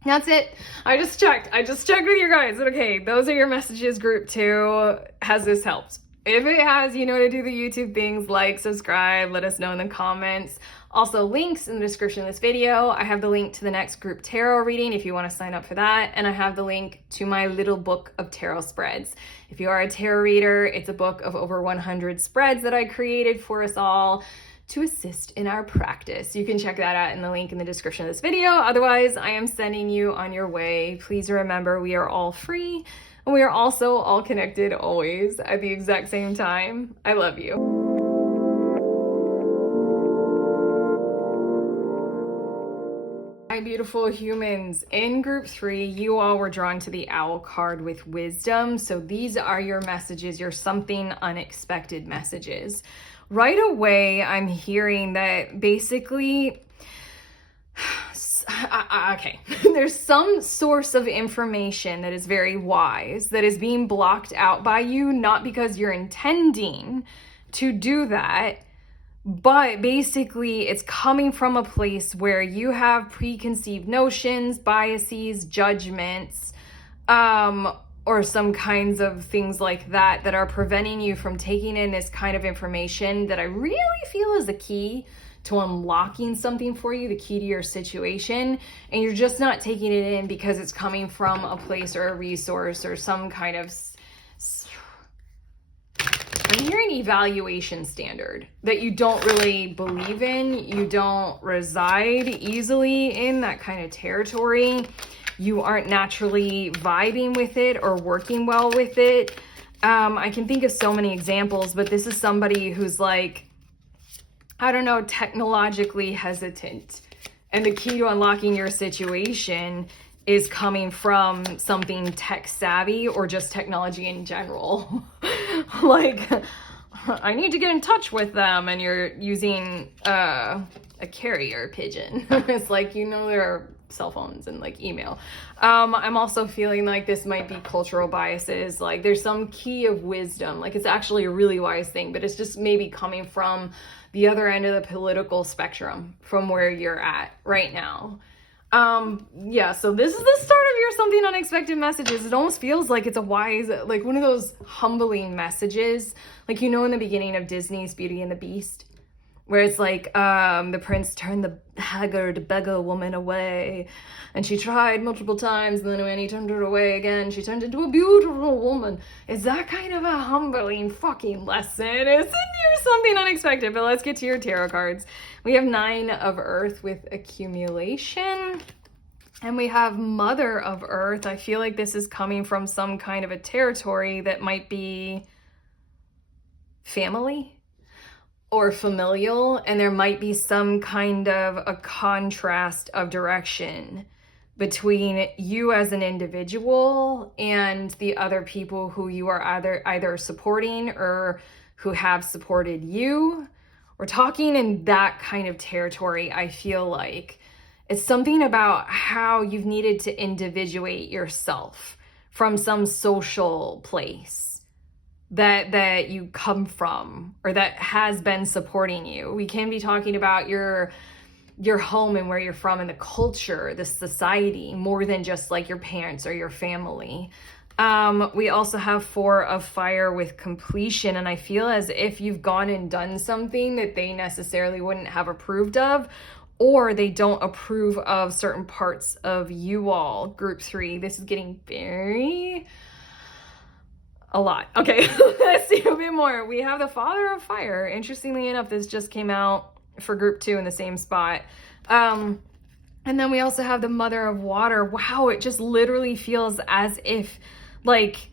That's it. I just checked with you guys. Okay, those are your messages, group 2. Has this helped? If it has, you know to do the YouTube things, like, subscribe, let us know in the comments. Also, links in the description of this video. I have the link to the next group tarot reading if you want to sign up for that. And I have the link to my little book of tarot spreads. If you are a tarot reader, it's a book of over 100 spreads that I created for us all to assist in our practice. You can check that out in the link in the description of this video. Otherwise, I am sending you on your way. Please remember, we are all free. And we are also all connected always at the exact same time. I love you. Hi, beautiful humans. In group 3, you all were drawn to the owl card with wisdom. So these are your messages, your something unexpected messages. Right away, I'm hearing that basically, okay, there's some source of information that is very wise that is being blocked out by you, not because you're intending to do that, but basically it's coming from a place where you have preconceived notions, biases, judgments, or some kinds of things like that that are preventing you from taking in this kind of information that I really feel is the key to unlocking something for you, the key to your situation, and you're just not taking it in because it's coming from a place or a resource or some kind of, I'm hearing evaluation standard that you don't really believe in, you don't reside easily in that kind of territory, you aren't naturally vibing with it or working well with it. I can think of so many examples, but this is somebody who's like, I don't know, technologically hesitant. And the key to unlocking your situation is coming from something tech savvy or just technology in general. Like, I need to get in touch with them, and you're using a carrier pigeon. It's like, you know, there are cell phones and like email. I'm also feeling like this might be cultural biases. Like there's some key of wisdom. Like it's actually a really wise thing, but it's just maybe coming from the other end of the political spectrum from where you're at right now. Yeah, so this is the start of your something unexpected messages. It almost feels like it's a wise, like one of those humbling messages. Like, you know, in the beginning of Disney's Beauty and the Beast, where it's like the prince turned the haggard beggar woman away, and she tried multiple times, and then when he turned her away again, she turned into a beautiful woman. Is that kind of a humbling fucking lesson? Isn't there something unexpected? But let's get to your tarot cards. We have 9 of Earth with accumulation, and we have Mother of Earth. I feel like this is coming from some kind of a territory that might be family or familial, and there might be some kind of a contrast of direction between you as an individual and the other people who you are either supporting or who have supported you. We're talking in that kind of territory. I feel like it's something about how you've needed to individuate yourself from some social place that you come from or that has been supporting you. We can be talking about your home and where you're from and the culture, the society, more than just like your parents or your family. We also have 4 of Fire with completion, and I feel as if you've gone and done something that they necessarily wouldn't have approved of, or they don't approve of certain parts of you all. Group 3, this is getting very... a lot. Okay, let's see a bit more. We have the Father of Fire. Interestingly enough, this just came out for group 2 in the same spot. And then we also have the Mother of Water. Wow, it just literally feels as if, like,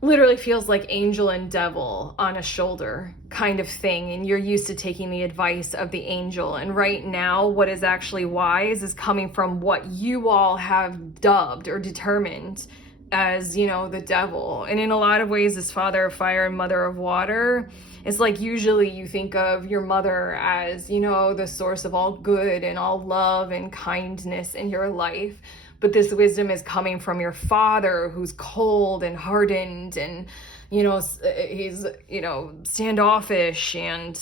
literally feels like angel and devil on a shoulder kind of thing. And you're used to taking the advice of the angel. And right now, what is actually wise is coming from what you all have dubbed or determined as, you know, the devil. And in a lot of ways, this Father of Fire and Mother of Water, it's like usually you think of your mother as, you know, the source of all good and all love and kindness in your life. But this wisdom is coming from your father, who's cold and hardened and, you know, he's, you know, standoffish and,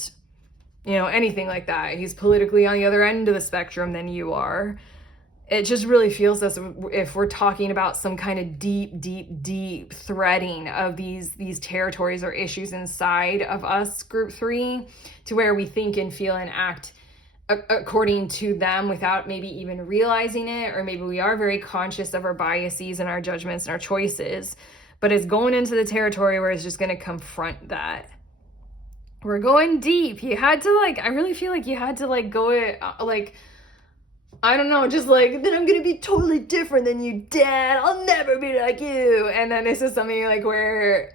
you know, anything like that. He's politically on the other end of the spectrum than you are. It just really feels as if we're talking about some kind of deep threading of these territories or issues inside of us, group 3, to where we think and feel and act according to them without maybe even realizing it, or maybe we are very conscious of our biases and our judgments and our choices, but it's going into the territory where it's just going to confront that. We're going deep. You had to, like, I really feel like you had to, like, go, like, I don't know, just like, then I'm gonna be totally different than you, Dad. I'll never be like you. And then this is something like where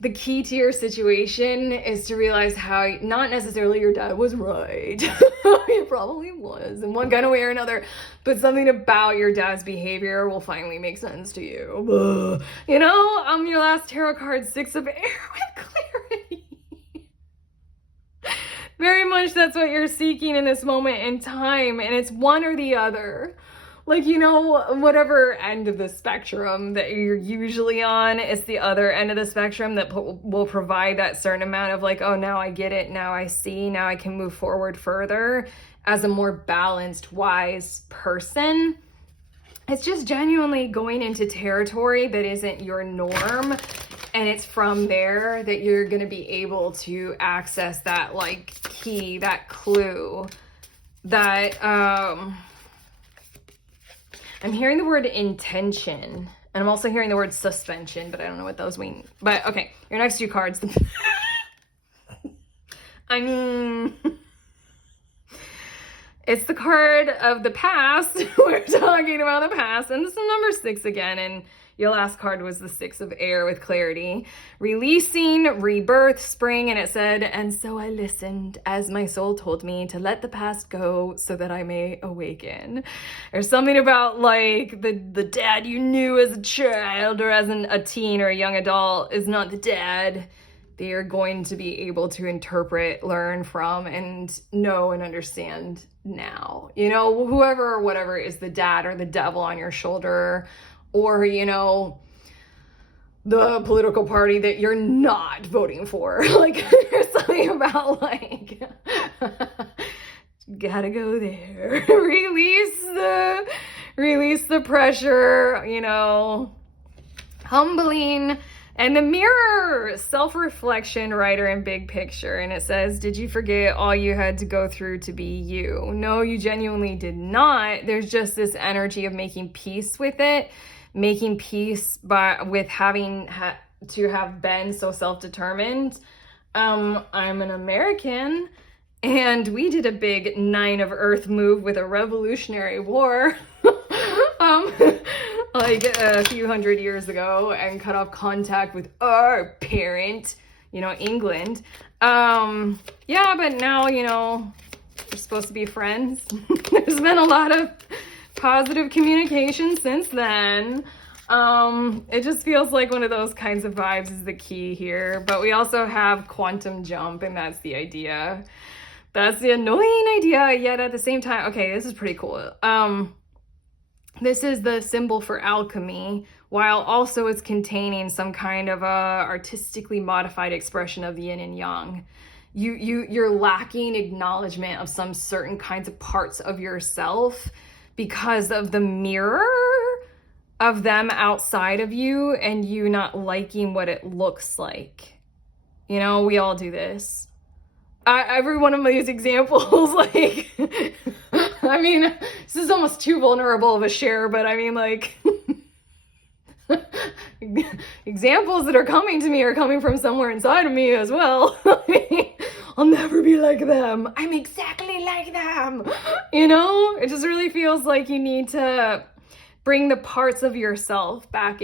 the key to your situation is to realize how not necessarily your dad was right. He probably was in one kind of way or another, but something about your dad's behavior will finally make sense to you. You know, your last tarot card, 6 of Air with clarity. Very much that's what you're seeking in this moment in time, and it's one or the other. Like, you know, whatever end of the spectrum that you're usually on, it's the other end of the spectrum that will provide that certain amount of like, oh, now I get it, now I see, now I can move forward further as a more balanced, wise person. It's just genuinely going into territory that isn't your norm. And it's from there that you're going to be able to access that, like, key, that clue, that, I'm hearing the word intention, and I'm also hearing the word suspension, but I don't know what those mean. But, okay, your next 2 cards. I mean, it's the card of the past. We're talking about the past, and this is number 6 again, and your last card was the 6 of Air with clarity. Releasing, rebirth, spring, and it said, and so I listened as my soul told me to let the past go so that I may awaken. There's something about like the dad you knew as a child or as a teen or a young adult is not the dad they are going to be able to interpret, learn from, and know and understand now. You know, whoever or whatever is the dad or the devil on your shoulder, or, you know, the political party that you're not voting for. Like, there's something about, like, gotta go there. Release the pressure, you know, humbling And the mirror, self-reflection, writer, and big picture. And it says, did you forget all you had to go through to be you? No, you genuinely did not. There's just this energy of making peace with it, making peace with having to have been so self-determined. I'm an American, and we did a big 9 of Earth move with a Revolutionary War. Like a few hundred years ago, and cut off contact with our parent, England. Yeah, but now, we're supposed to be friends. There's been a lot of positive communication since then. It just feels like one of those kinds of vibes is the key here. But we also have quantum jump, and that's the idea. That's the annoying idea, yet at the same time, okay, this is pretty cool. This is the symbol for alchemy, while also it's containing some kind of a artistically modified expression of yin and yang. You're lacking acknowledgement of some certain kinds of parts of yourself because of the mirror of them outside of you and you not liking what it looks like. We all do this. Every one of these examples, like, I mean, this is almost too vulnerable of a share, but I mean, like, examples that are coming to me are coming from somewhere inside of me as well. I'll never be like them. I'm exactly like them. It just really feels like you need to bring the parts of yourself back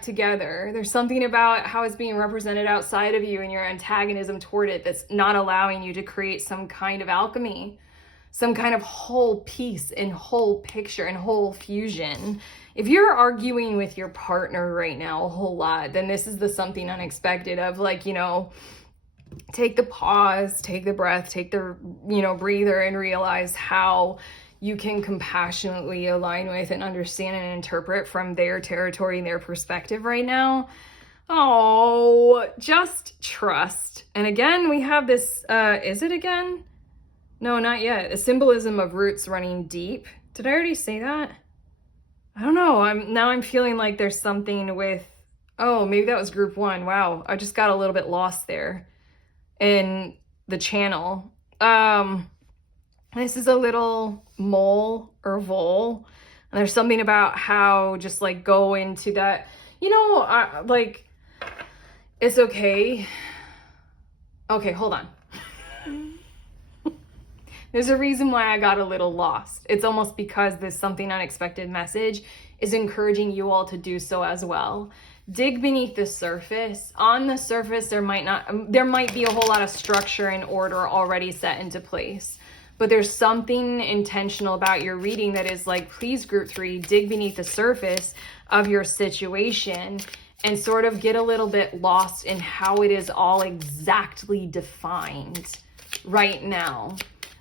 together. There's something about how it's being represented outside of you and your antagonism toward it that's not allowing you to create some kind of alchemy, some kind of whole piece and whole picture and whole fusion. If you're arguing with your partner right now a whole lot, then this is the something unexpected of, like, take the pause, take the breath, take the, breather, and realize how you can compassionately align with and understand and interpret from their territory and their perspective right now. Oh, just trust. And again, we have this, is it again? No, not yet. A symbolism of roots running deep. Did I already say that? I don't know. I'm feeling like there's something with, oh, maybe that was group 1. Wow. I just got a little bit lost there in the channel. This is a little mole or vole, and there's something about how just like go into that, like, it's okay. Okay, hold on. There's a reason why I got a little lost. It's almost because this something unexpected message is encouraging you all to do so as well. Dig beneath the surface. On the surface, there might be a whole lot of structure and order already set into place. But there's something intentional about your reading that is like, please, group 3, dig beneath the surface of your situation and sort of get a little bit lost in how it is all exactly defined right now.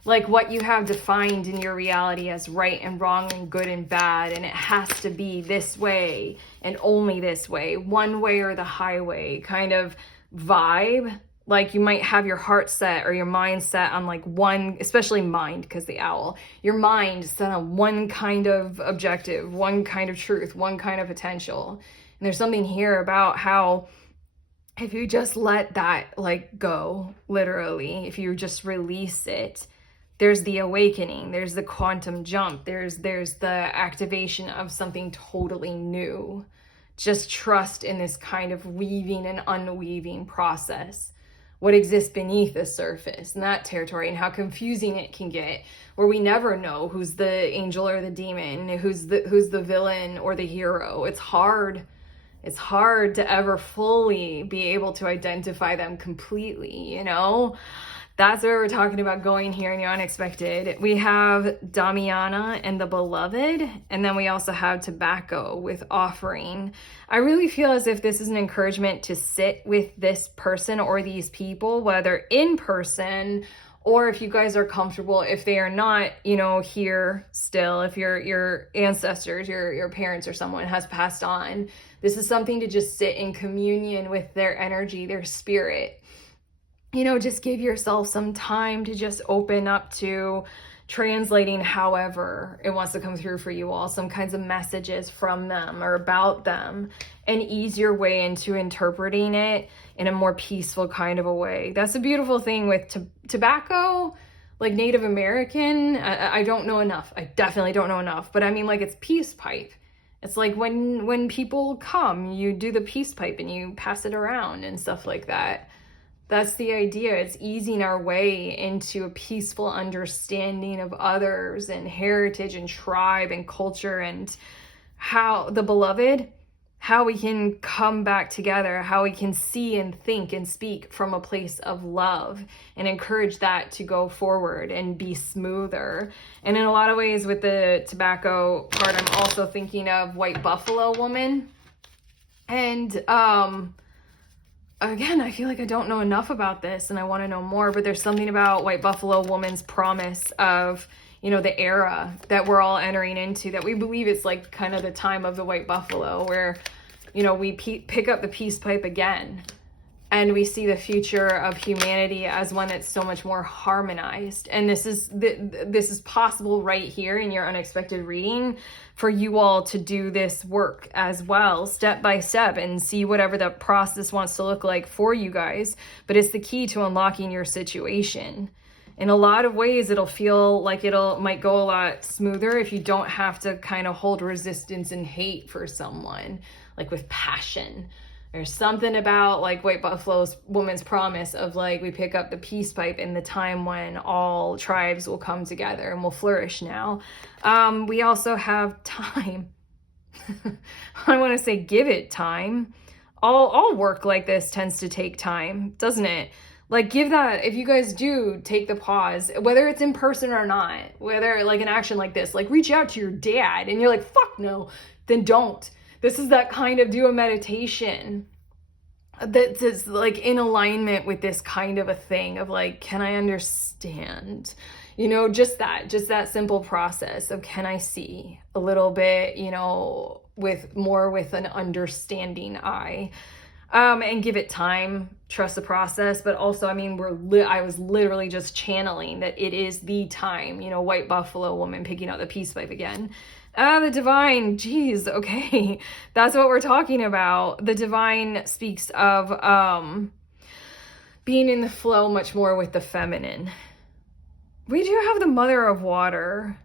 Like what you have defined in your reality as right and wrong and good and bad, and it has to be this way and only this way, one way or the highway kind of vibe. Like you might have your heart set or your mind set on like one, especially mind, because the owl, your mind set on one kind of objective, one kind of truth, one kind of potential. And there's something here about how if you just let that like go, literally, if you just release it, there's the awakening, there's the quantum jump, there's the activation of something totally new. Just trust in this kind of weaving and unweaving process. What exists beneath the surface and that territory, and how confusing it can get, where we never know who's the angel or the demon, who's the villain or the hero. It's hard to ever fully be able to identify them completely, That's where we're talking about going here in the unexpected. We have Damiana and the beloved, and then we also have tobacco with offering. I really feel as if this is an encouragement to sit with this person or these people, whether in person or if you guys are comfortable, if they are not, here still, if your ancestors, your parents or someone has passed on. This is something to just sit in communion with their energy, their spirit. Just give yourself some time to just open up to translating however it wants to come through for you all, some kinds of messages from them or about them, an easier way into interpreting it in a more peaceful kind of a way. That's a beautiful thing with tobacco, like Native American. I don't know enough. I definitely don't know enough, but I mean, like, it's peace pipe. It's like when people come, you do the peace pipe and you pass it around and stuff like that. That's the idea. It's easing our way into a peaceful understanding of others and heritage and tribe and culture, and how the beloved, how we can come back together, how we can see and think and speak from a place of love and encourage that to go forward and be smoother. And in a lot of ways with the tobacco part, I'm also thinking of White Buffalo Woman. And again, I feel like I don't know enough about this and I want to know more, but there's something about White Buffalo Woman's promise of, you know, the era that we're all entering into, that we believe it's like kind of the time of the White Buffalo, where, you know, we pick up the peace pipe again and we see the future of humanity as one that's so much more harmonized. And this is possible right here in your unexpected reading for you all to do this work as well, step by step, and see whatever the process wants to look like for you guys. But it's the key to unlocking your situation. In a lot of ways, it'll feel like might go a lot smoother if you don't have to kind of hold resistance and hate for someone, like with passion. There's something about like White Buffalo Woman's promise of like, we pick up the peace pipe in the time when all tribes will come together and will flourish now. We also have time. I want to say give it time. All work like this tends to take time, doesn't it? Like, give that, if you guys do take the pause, whether it's in person or not, whether like an action like this, like reach out to your dad and you're like, fuck no, then don't. This is that kind of, do a meditation that's like in alignment with this kind of a thing of like, can I understand? You know, just that simple process of, can I see a little bit, you know, with an understanding eye. And give it time, trust the process. But also, I mean, I was literally just channeling that it is the time, you know, White Buffalo Woman picking up the peace pipe again. The divine, geez, okay. That's what we're talking about. The divine speaks of being in the flow much more with the feminine. We do have the Mother of Water.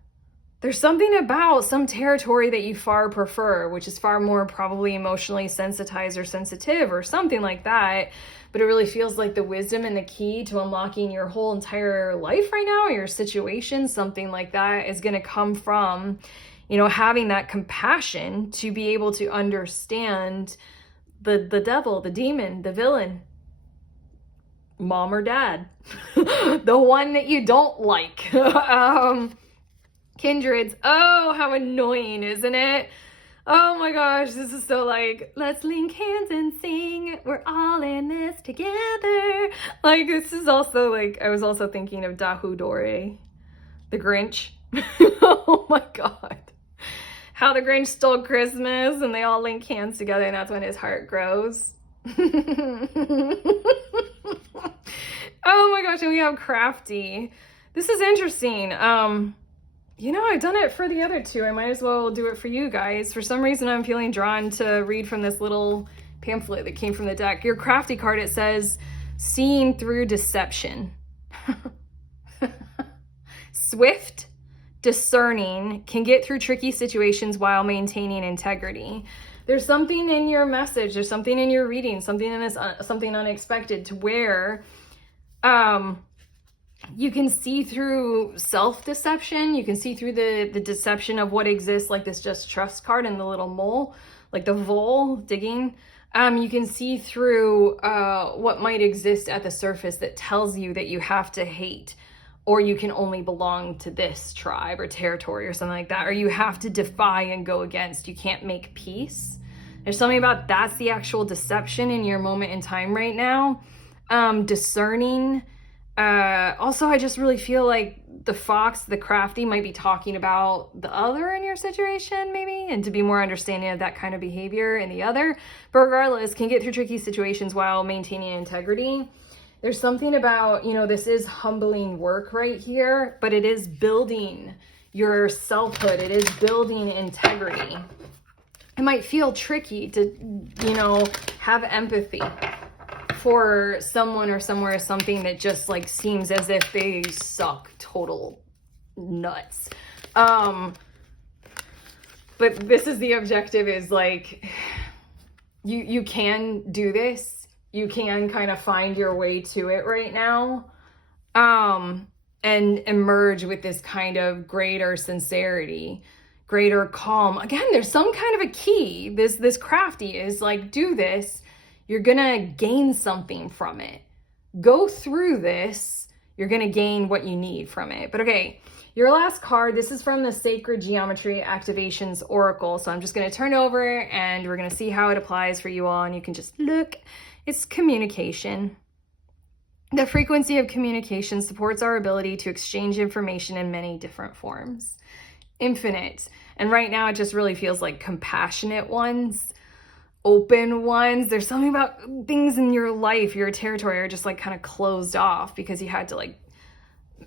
There's something about some territory that you far prefer, which is far more probably emotionally sensitized or sensitive or something like that. But it really feels like the wisdom and the key to unlocking your whole entire life right now, your situation, something like that is going to come from, you know, having that compassion to be able to understand the devil, the demon, the villain, mom or dad, the one that you don't like. Kindreds. Oh, how annoying, isn't it? Oh my gosh, this is so like, let's link hands and sing. We're all in this together. Like, this is also like, I was also thinking of Dahu Dore, the Grinch. Oh my God. How the Grinch stole Christmas and they all link hands together and that's when his heart grows. Oh my gosh, and we have Crafty. This is interesting. You know, I've done it for the other two. I might as well do it for you guys. For some reason, I'm feeling drawn to read from this little pamphlet that came from the deck. Your Crafty card, it says, seeing through deception. Swift, discerning, can get through tricky situations while maintaining integrity. There's something in your message, there's something in your reading, something in this, something unexpected to where, you can see through self-deception. You can see through the deception of what exists, like this just trust card and the little mole, like the vole digging. You can see through what might exist at the surface that tells you that you have to hate, or you can only belong to this tribe or territory or something like that, or you have to defy and go against. You can't make peace. There's something about that's the actual deception in your moment in time right now. Discerning. Also, I just really feel like the fox, the crafty, might be talking about the other in your situation, maybe, and to be more understanding of that kind of behavior in the other. But regardless, can get through tricky situations while maintaining integrity. There's something about, you know, this is humbling work right here, but it is building your selfhood. It is building integrity. It might feel tricky to, you know, have empathy for someone or somewhere, something that just like seems as if they suck total nuts. But this is the objective, is like, you can do this. You can kind of find your way to it right now. And emerge with this kind of greater sincerity, greater calm. Again, there's some kind of a key. This crafty is like, do this. You're gonna gain something from it. Go through this. You're gonna gain what you need from it. But okay, your last card, this is from the Sacred Geometry Activations Oracle. So I'm just gonna turn over and we're gonna see how it applies for you all. And you can just look. It's communication. The frequency of communication supports our ability to exchange information in many different forms. Infinite. And right now it just really feels like compassionate ones, open ones. There's something about things in your life, your territory, are just like kind of closed off because you had to like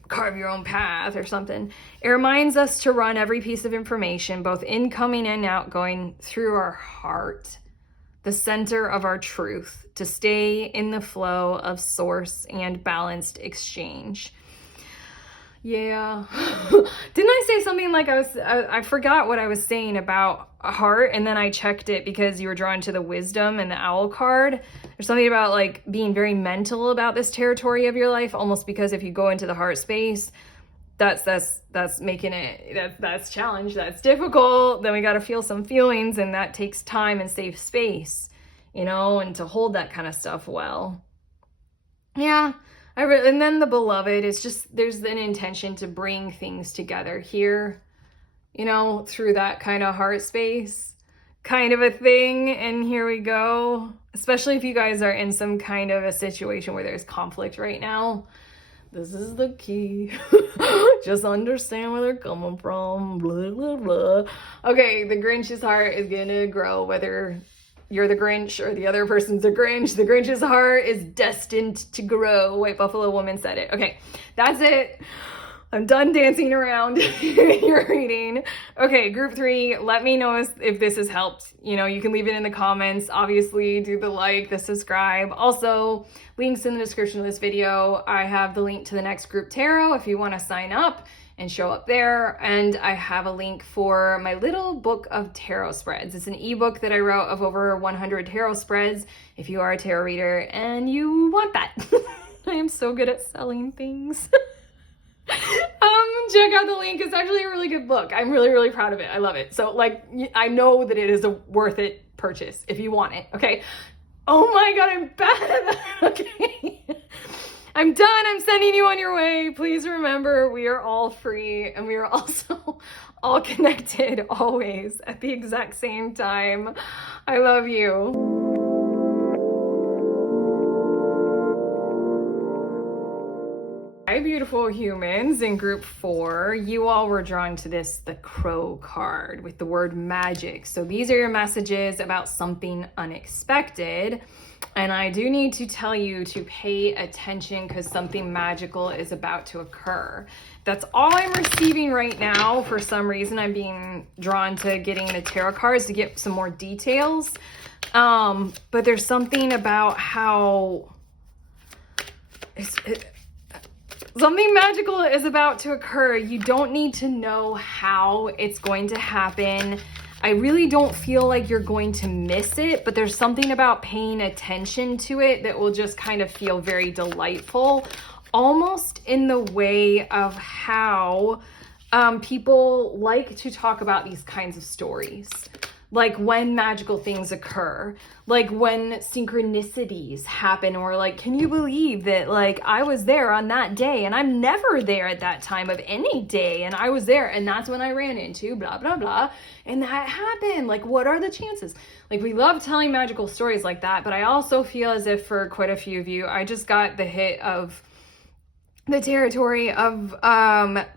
carve your own path or something. It reminds us to run every piece of information, both incoming and outgoing, through our heart, the center of our truth, to stay in the flow of source and balanced exchange. Yeah. Didn't I say something like I forgot what I was saying about heart, and then I checked it because you were drawn to the wisdom and the owl card. There's something about like being very mental about this territory of your life, almost because if you go into the heart space, that's making it, that's challenge, that's difficult. Then we got to feel some feelings, and that takes time and safe space, you know, and to hold that kind of stuff well. Yeah. And then the beloved is just, there's an intention to bring things together here, you know, through that kind of heart space kind of a thing. And here we go. Especially if you guys are in some kind of a situation where there's conflict right now. This is the key. Just understand where they're coming from. Blah, blah, blah. Okay, the Grinch's heart is going to grow, whether you're the Grinch or the other person's the Grinch. The Grinch's heart is destined to grow. White Buffalo Woman said it. Okay, that's it. I'm done dancing around your reading. Okay, group 3, let me know if this has helped. You know, you can leave it in the comments. Obviously, do the like, the subscribe. Also, links in the description of this video. I have the link to the next group tarot if you want to sign up and show up there. And I have a link for my little book of tarot spreads. It's an ebook that I wrote of over 100 tarot spreads if you are a tarot reader and you want that. I am so good at selling things. Check out the link. It's actually a really good book. I'm really, really proud of it. I love it. So like, I know that it is a worth it purchase if you want it. Okay. Oh my God, I'm bad at that. Okay. I'm done. I'm sending you on your way. Please remember, we are all free and we are also all connected always at the exact same time. I love you. Hi, beautiful humans in group 4. You all were drawn to the Crow card with the word magic. So these are your messages about something unexpected. And I do need to tell you to pay attention because something magical is about to occur. That's all I'm receiving right now. For some reason, I'm being drawn to getting the tarot cards to get some more details. But there's something about how something magical is about to occur. You don't need to know how it's going to happen. I really don't feel like you're going to miss it, but there's something about paying attention to it that will just kind of feel very delightful, almost in the way of how people like to talk about these kinds of stories. Like when magical things occur, like when synchronicities happen, or like, can you believe that like I was there on that day and I'm never there at that time of any day and I was there and that's when I ran into blah, blah, blah. And that happened. Like, what are the chances? Like, we love telling magical stories like that, but I also feel as if for quite a few of you, I just got the hit of the territory of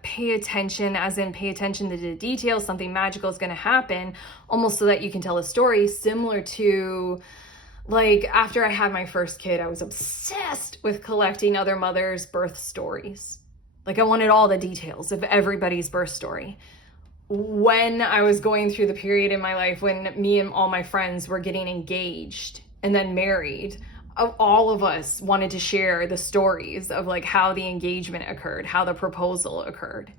pay attention, as in pay attention to the details. Something magical is going to happen almost so that you can tell a story, similar to Like, after I had my first kid, I was obsessed with collecting other mothers' birth stories. Like, I wanted all the details of everybody's birth story. When I was going through the period in my life when me and all my friends were getting engaged and then married, all of us wanted to share the stories of like how the engagement occurred, how the proposal occurred.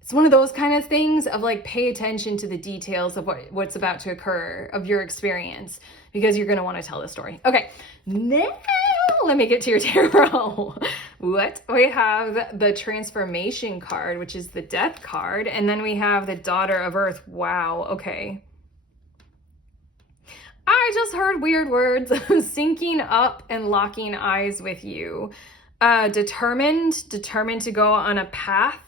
It's one of those kind of things of like, pay attention to the details of what's about to occur of your experience, because you're going to want to tell the story. Okay, now let me get to your tarot. What? We have the transformation card, which is the death card. And then we have the daughter of earth. Wow. Okay. I just heard weird words. Syncing up and locking eyes with you. Determined to go on a path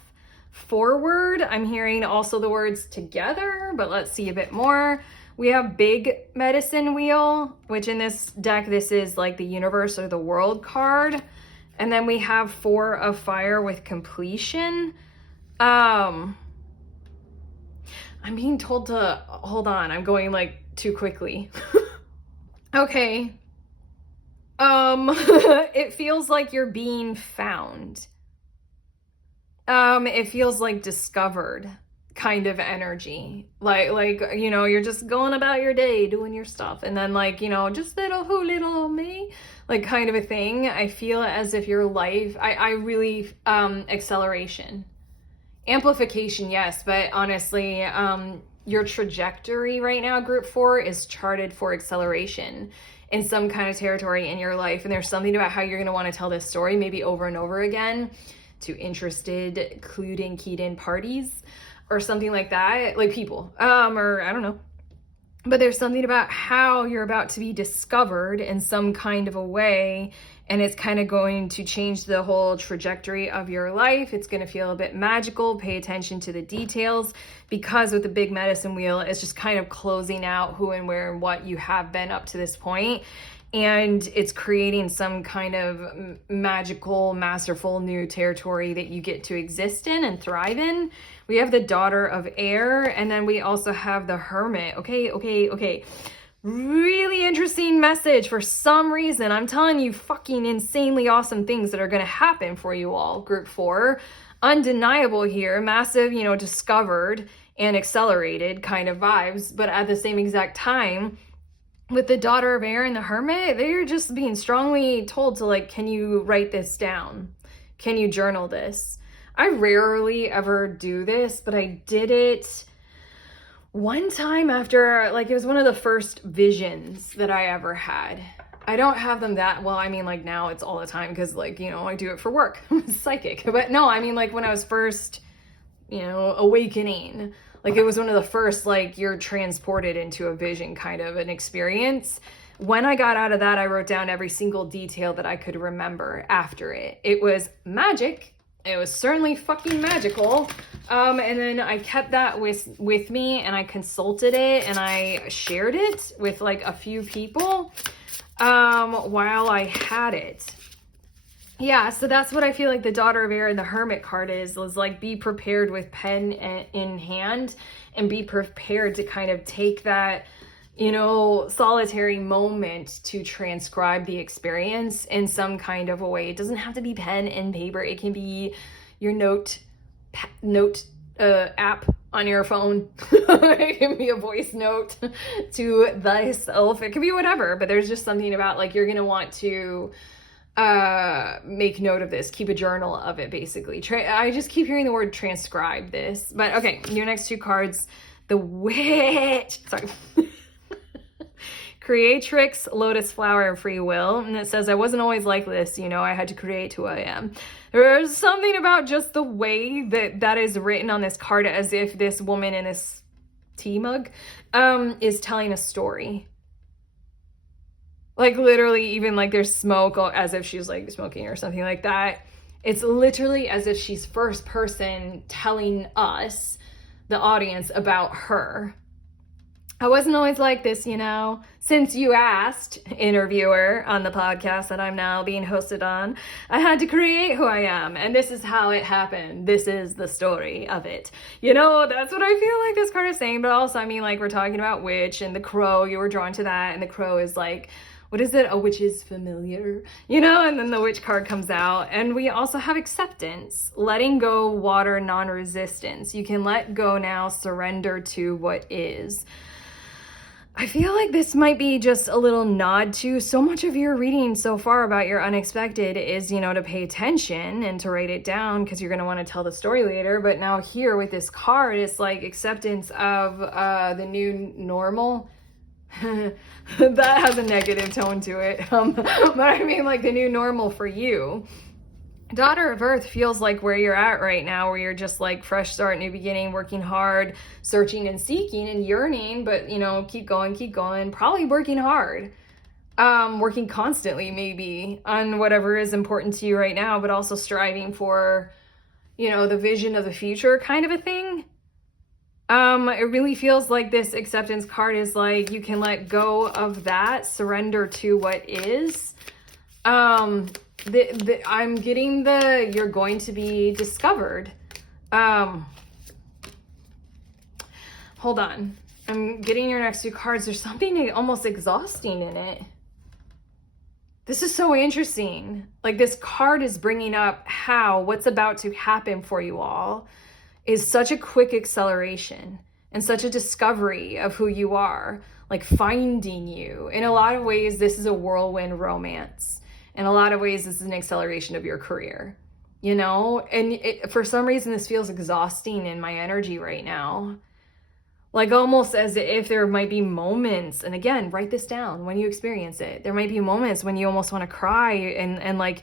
forward. I'm hearing also the words together, but let's see a bit more. We have big medicine wheel, which in this deck, this is like the universe or the world card. And then we have 4 of fire with completion. I'm being told to hold on. I'm going like too quickly. Okay. It feels like you're being found. It feels like discovered kind of energy. Like, you know, you're just going about your day doing your stuff. And then like, you know, just little me, like kind of a thing. I feel as if your life, I really, acceleration, amplification. Yes. But honestly, your trajectory right now, group 4, is charted for acceleration in some kind of territory in your life. And there's something about how you're going to want to tell this story, maybe over and over again, to interested, clued in, keyed in parties or something like that, like people, or I don't know. But there's something about how you're about to be discovered in some kind of a way, and it's kind of going to change the whole trajectory of your life. It's going to feel a bit magical. Pay attention to the details, because with the big medicine wheel, it's just kind of closing out who and where and what you have been up to this point. And it's creating some kind of magical, masterful new territory that you get to exist in and thrive in. We have the daughter of air, and then we also have the hermit. Okay. Really interesting message for some reason. I'm telling you fucking insanely awesome things that are going to happen for you all, group 4. Undeniable here, massive, you know, discovered and accelerated kind of vibes. But at the same exact time, with the daughter of air and the hermit, they're just being strongly told to like, can you write this down? Can you journal this? I rarely ever do this, but I did it one time after, like, it was one of the first visions that I ever had. I don't have them that well. I mean, like now it's all the time because like, you know, I do it for work. I'm psychic. But no, I mean like when I was first, you know, awakening, like it was one of the first, like you're transported into a vision kind of an experience. When I got out of that, I wrote down every single detail that I could remember after it. It was magic. It was certainly fucking magical. And then I kept that with me, and I consulted it, and I shared it with like a few people while I had it. Yeah, so that's what I feel like the daughter of air and the hermit card is like, be prepared with pen in hand, and be prepared to kind of take that, you know, solitary moment to transcribe the experience in some kind of a way. It doesn't have to be pen and paper. It can be your note app on your phone. It can be a voice note to thyself. It could be whatever, but there's just something about like, you're going to want to make note of this, keep a journal of it, basically. I just keep hearing the word transcribe this, but okay. Your next 2 cards, the witch, sorry. Creatrix, Lotus Flower, and Free Will. And it says, I wasn't always like this, you know, I had to create who I am. There's something about just the way that is written on this card, as if this woman in this tea mug is telling a story. Like literally, even like there's smoke, as if she's like smoking or something like that. It's literally as if she's first person telling us, the audience, about her. I wasn't always like this, you know, since you asked, interviewer on the podcast that I'm now being hosted on. I had to create who I am, and this is how it happened. This is the story of it. You know, that's what I feel like this card is saying. But also, I mean, like, we're talking about witch and the crow. You were drawn to that, and the crow is like what is it? A witch is familiar, you know, and then the witch card comes out. And we also have acceptance, letting go, water, non-resistance. You can let go now, surrender to what is. I feel like this might be just a little nod to so much of your reading so far about your unexpected is, you know, to pay attention and to write it down because you're going to want to tell the story later. But now here with this card, it's like acceptance of the new normal. That has a negative tone to it. But I mean like the new normal for you. Daughter of Earth feels like where you're at right now, where you're just like fresh start, new beginning, working hard, searching and seeking and yearning, but you know, keep going, probably working hard, working constantly maybe on whatever is important to you right now, but also striving for, you know, the vision of the future kind of a thing. It really feels like this acceptance card is like, you can let go of that, surrender to what is. I'm getting you're going to be discovered. Hold on. I'm getting your next two cards. There's something almost exhausting in it. This is so interesting. Like this card is bringing up how what's about to happen for you all is such a quick acceleration and such a discovery of who you are, like finding you. In a lot of ways, this is a whirlwind romance. In a lot of ways, this is an acceleration of your career, you know? And for some reason, this feels exhausting in my energy right now. Like almost as if there might be moments, and again, write this down when you experience it. There might be moments when you almost want to cry and like,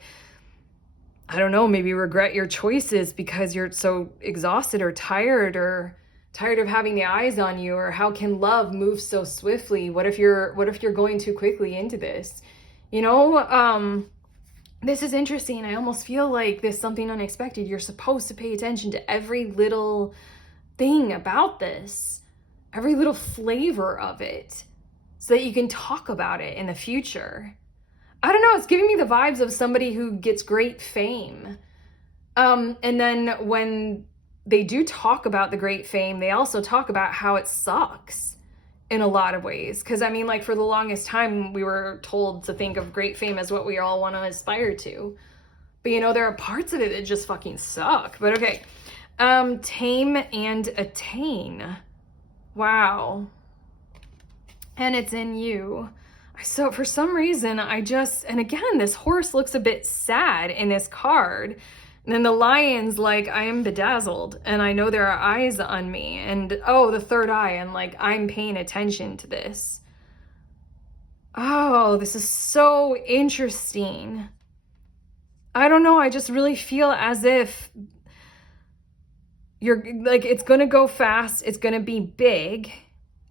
I don't know, maybe regret your choices because you're so exhausted or tired of having the eyes on you, or how can love move so swiftly? What if you're going too quickly into this? You know, this is interesting. I almost feel like there's something unexpected. You're supposed to pay attention to every little thing about this, every little flavor of it, so that you can talk about it in the future. I don't know, it's giving me the vibes of somebody who gets great fame. And then when they do talk about the great fame, they also talk about how it sucks in a lot of ways. Because I mean, like for the longest time, we were told to think of great fame as what we all want to aspire to. But you know, there are parts of it that just fucking suck. But okay. Tame and attain. Wow. And it's in you. So for some reason, and again, this horse looks a bit sad in this card. And then the lion's like, I am bedazzled and I know there are eyes on me. And oh, the third eye, and like, I'm paying attention to this. Oh, this is so interesting. I don't know. I just really feel as if you're like, it's going to go fast. It's going to be big.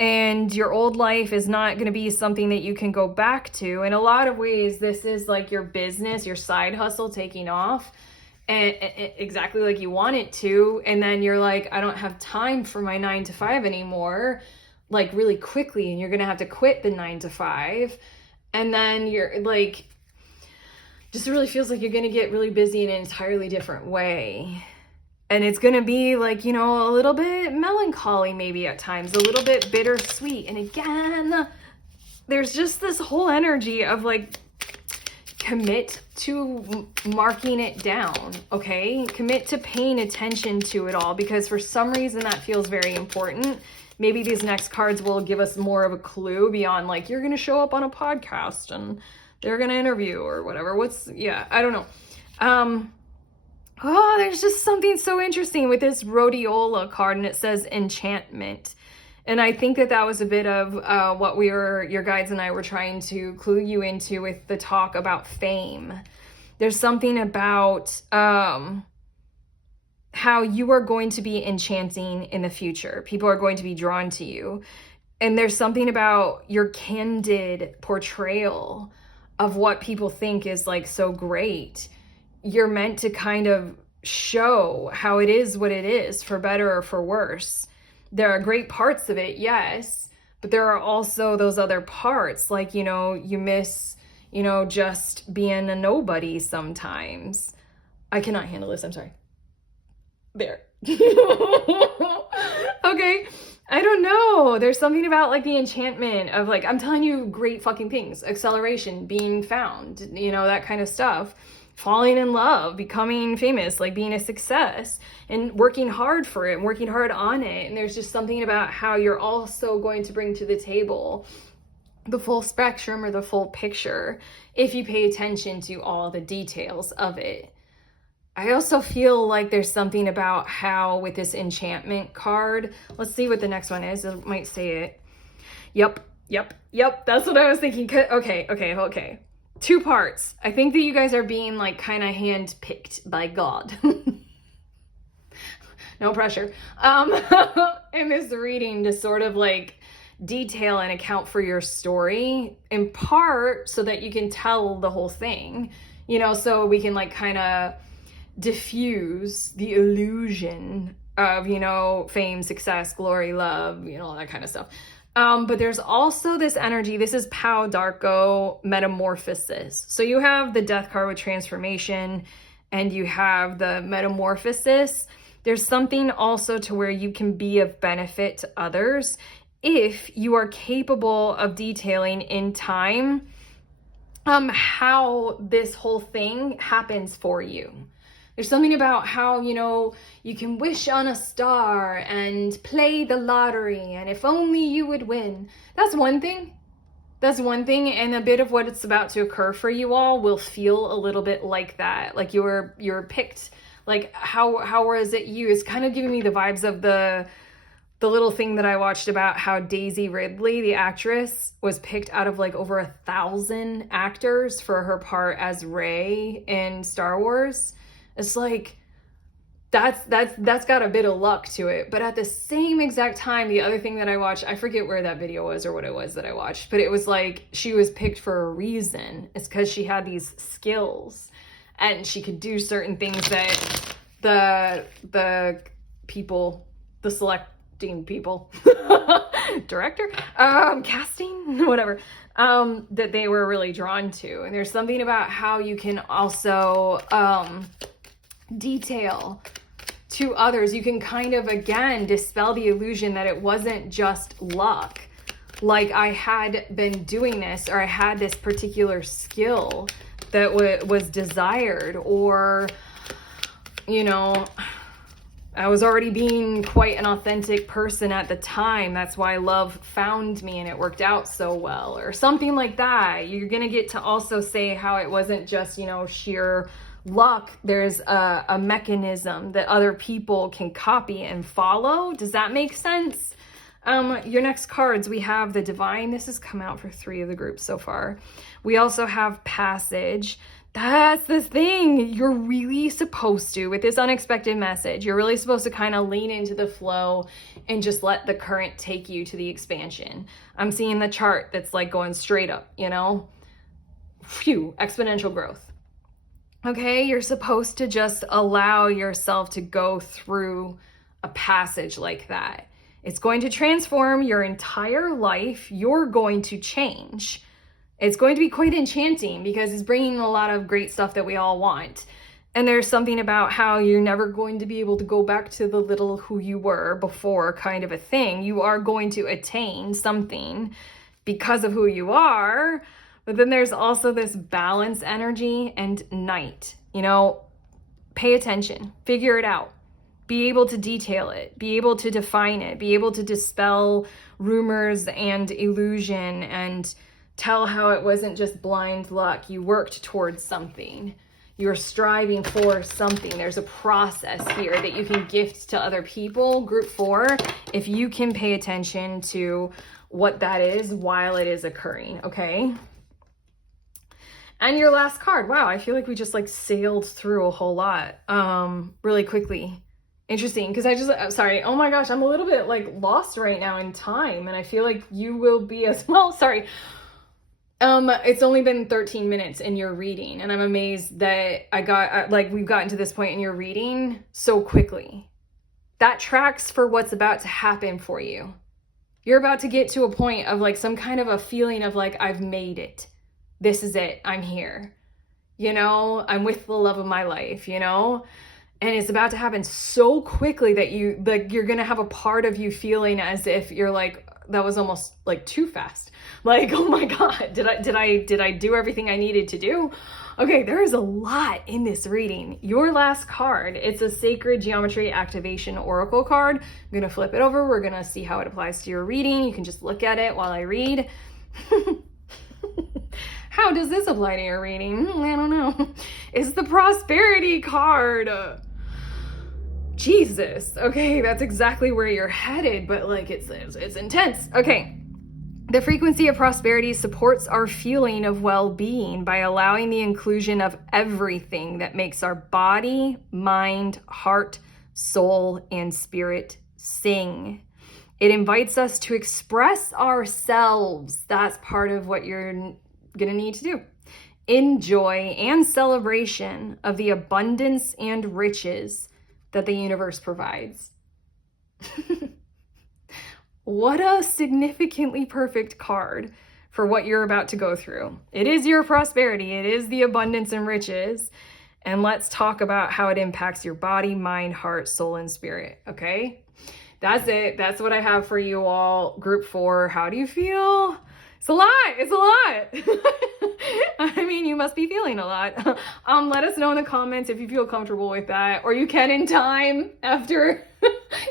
And your old life is not going to be something that you can go back to. In a lot of ways, this is like your business, your side hustle taking off. And exactly like you want it to, and then you're like, I don't have time for my 9 to 5 anymore, like really quickly, and you're gonna have to quit the 9 to 5, and then you're like, just really feels like you're gonna get really busy in an entirely different way, and it's gonna be like, you know, a little bit melancholy maybe at times, a little bit bittersweet, and again, there's just this whole energy of like, commit to marking it down, okay? Commit to paying attention to it all, because for some reason that feels very important. Maybe these next cards will give us more of a clue beyond like, you're going to show up on a podcast and they're going to interview or whatever. I don't know. Oh, there's just something so interesting with this rhodiola card, and it says enchantment. And I think that was a bit of what your guides and I were trying to clue you into with the talk about fame. There's something about how you are going to be enchanting in the future. People are going to be drawn to you. And there's something about your candid portrayal of what people think is like so great. You're meant to kind of show how it is what it is, for better or for worse. There are great parts of it, yes, but there are also those other parts, like, you know, you miss, you know, just being a nobody sometimes. I cannot handle this, I'm sorry. There. Okay. I don't know. There's something about like the enchantment of like, I'm telling you great fucking things. Acceleration, being found, you know, that kind of stuff. Falling in love, becoming famous, like being a success and working hard for it and working hard on it. And there's just something about how you're also going to bring to the table the full spectrum or the full picture if you pay attention to all the details of it. I also feel like there's something about how with this enchantment card, let's see what the next one is. It might say it. Yep. That's what I was thinking. Okay. 2 parts. I think that you guys are being like kind of handpicked by God. No pressure. In this reading to sort of like detail and account for your story in part so that you can tell the whole thing, you know, so we can like kind of diffuse the illusion of, you know, fame, success, glory, love, you know, all that kind of stuff. But there's also this energy. This is Pau Darko Metamorphosis. So you have the Death card with transformation and you have the Metamorphosis. There's something also to where you can be of benefit to others if you are capable of detailing in time how this whole thing happens for you. There's something about how, you know, you can wish on a star and play the lottery and if only you would win. That's one thing. And a bit of what it's about to occur for you all will feel a little bit like that. Like you're picked, like how was it you? It's kind of giving me the vibes of the little thing that I watched about how Daisy Ridley, the actress, was picked out of like over 1,000 actors for her part as Rey in Star Wars. It's like, that's got a bit of luck to it. But at the same exact time, the other thing that I watched, I forget where that video was or what it was that I watched, but it was like, she was picked for a reason. It's because she had these skills and she could do certain things that the people, the selecting people, director, casting, whatever, that they were really drawn to. And there's something about how you can also, detail to others. You can kind of, again, dispel the illusion that it wasn't just luck. Like I had been doing this or I had this particular skill that was desired, or, you know, I was already being quite an authentic person at the time. That's why love found me and it worked out so well, or something like that. You're going to get to also say how it wasn't just, you know, sheer luck. There's a mechanism that other people can copy and follow. Does that make sense? Your next cards, we have the Divine. This has come out for 3 of the groups so far. We also have Passage. That's the thing. You're really supposed to, with this unexpected message, you're really supposed to kind of lean into the flow and just let the current take you to the expansion. I'm seeing the chart that's like going straight up, you know? Phew, exponential growth. Okay, you're supposed to just allow yourself to go through a passage like that. It's going to transform your entire life. You're going to change. It's going to be quite enchanting because it's bringing a lot of great stuff that we all want. And there's something about how you're never going to be able to go back to the little who you were before kind of a thing. You are going to attain something because of who you are. But then there's also this balance energy and night, you know, pay attention, figure it out, be able to detail it, be able to define it, be able to dispel rumors and illusion and tell how it wasn't just blind luck. You worked towards something. You're striving for something. There's a process here that you can gift to other people. Group 4, if you can pay attention to what that is while it is occurring, okay? And your last card. Wow, I feel like we just like sailed through a whole lot really quickly. Interesting, because sorry, oh my gosh, I'm a little bit like lost right now in time, and I feel like you will be as well. Sorry. It's only been 13 minutes in your reading, and I'm amazed that we've gotten to this point in your reading so quickly. That tracks for what's about to happen for you. You're about to get to a point of like some kind of a feeling of like, I've made it. This is it. I'm here. You know, I'm with the love of my life, you know? And it's about to happen so quickly that you're gonna have a part of you feeling as if you're like, that was almost like too fast. Like, oh my God, did I do everything I needed to do? Okay, there is a lot in this reading. Your last card, it's a Sacred Geometry Activation Oracle card. I'm gonna flip it over. We're gonna see how it applies to your reading. You can just look at it while I read. How does this apply to your reading? I don't know. It's the Prosperity card. Jesus. Okay, that's exactly where you're headed, but like it's intense. Okay. The frequency of prosperity supports our feeling of well-being by allowing the inclusion of everything that makes our body, mind, heart, soul, and spirit sing. It invites us to express ourselves. That's part of what you're going to need to do. In joy and celebration of the abundance and riches that the universe provides. What a significantly perfect card for what you're about to go through. It is your prosperity. It is the abundance and riches. And let's talk about how it impacts your body, mind, heart, soul, and spirit. Okay? That's it. That's what I have for you all. Group 4. How do you feel? It's a lot. It's a lot. I mean, you must be feeling a lot. Let us know in the comments if you feel comfortable with that, or you can in time after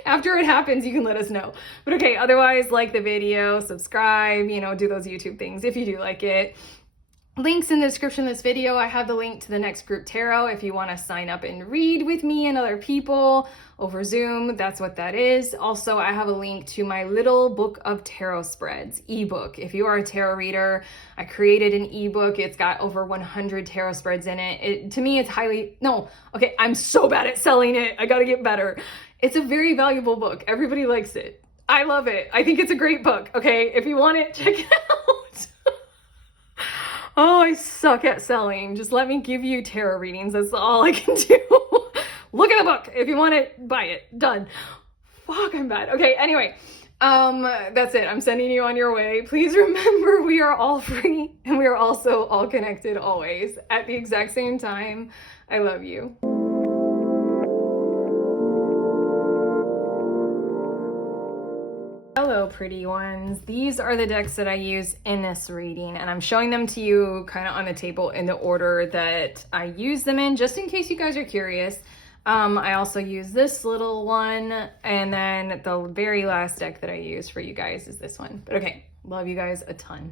after it happens, you can let us know. But okay, otherwise, like the video, subscribe, do those YouTube things if you do like it. Links in the description of this video. I have the link to the next group tarot if you want to sign up and read with me and other people over Zoom. That's what that is. Also, I have a link to my little book of tarot spreads ebook. If you are a tarot reader, I created an ebook. It's got over 100 tarot spreads in it. To me, it's I'm so bad at selling it. I got to get better. It's a very valuable book. Everybody likes it. I love it. I think it's a great book. Okay, if you want it, check it out. Oh, I suck at selling. Just let me give you tarot readings. That's all I can do. Look at the book. If you want it, buy it. Done. Fuck, I'm bad. Okay, anyway. That's it. I'm sending you on your way. Please remember we are all free and we are also all connected always at the exact same time. I love you. Hello, pretty ones. These are the decks that I use in this reading, and I'm showing them to you kind of on the table in the order that I use them in, just in case you guys are curious. I also use this little one, and then the very last deck that I use for you guys is this one. But okay, love you guys a ton.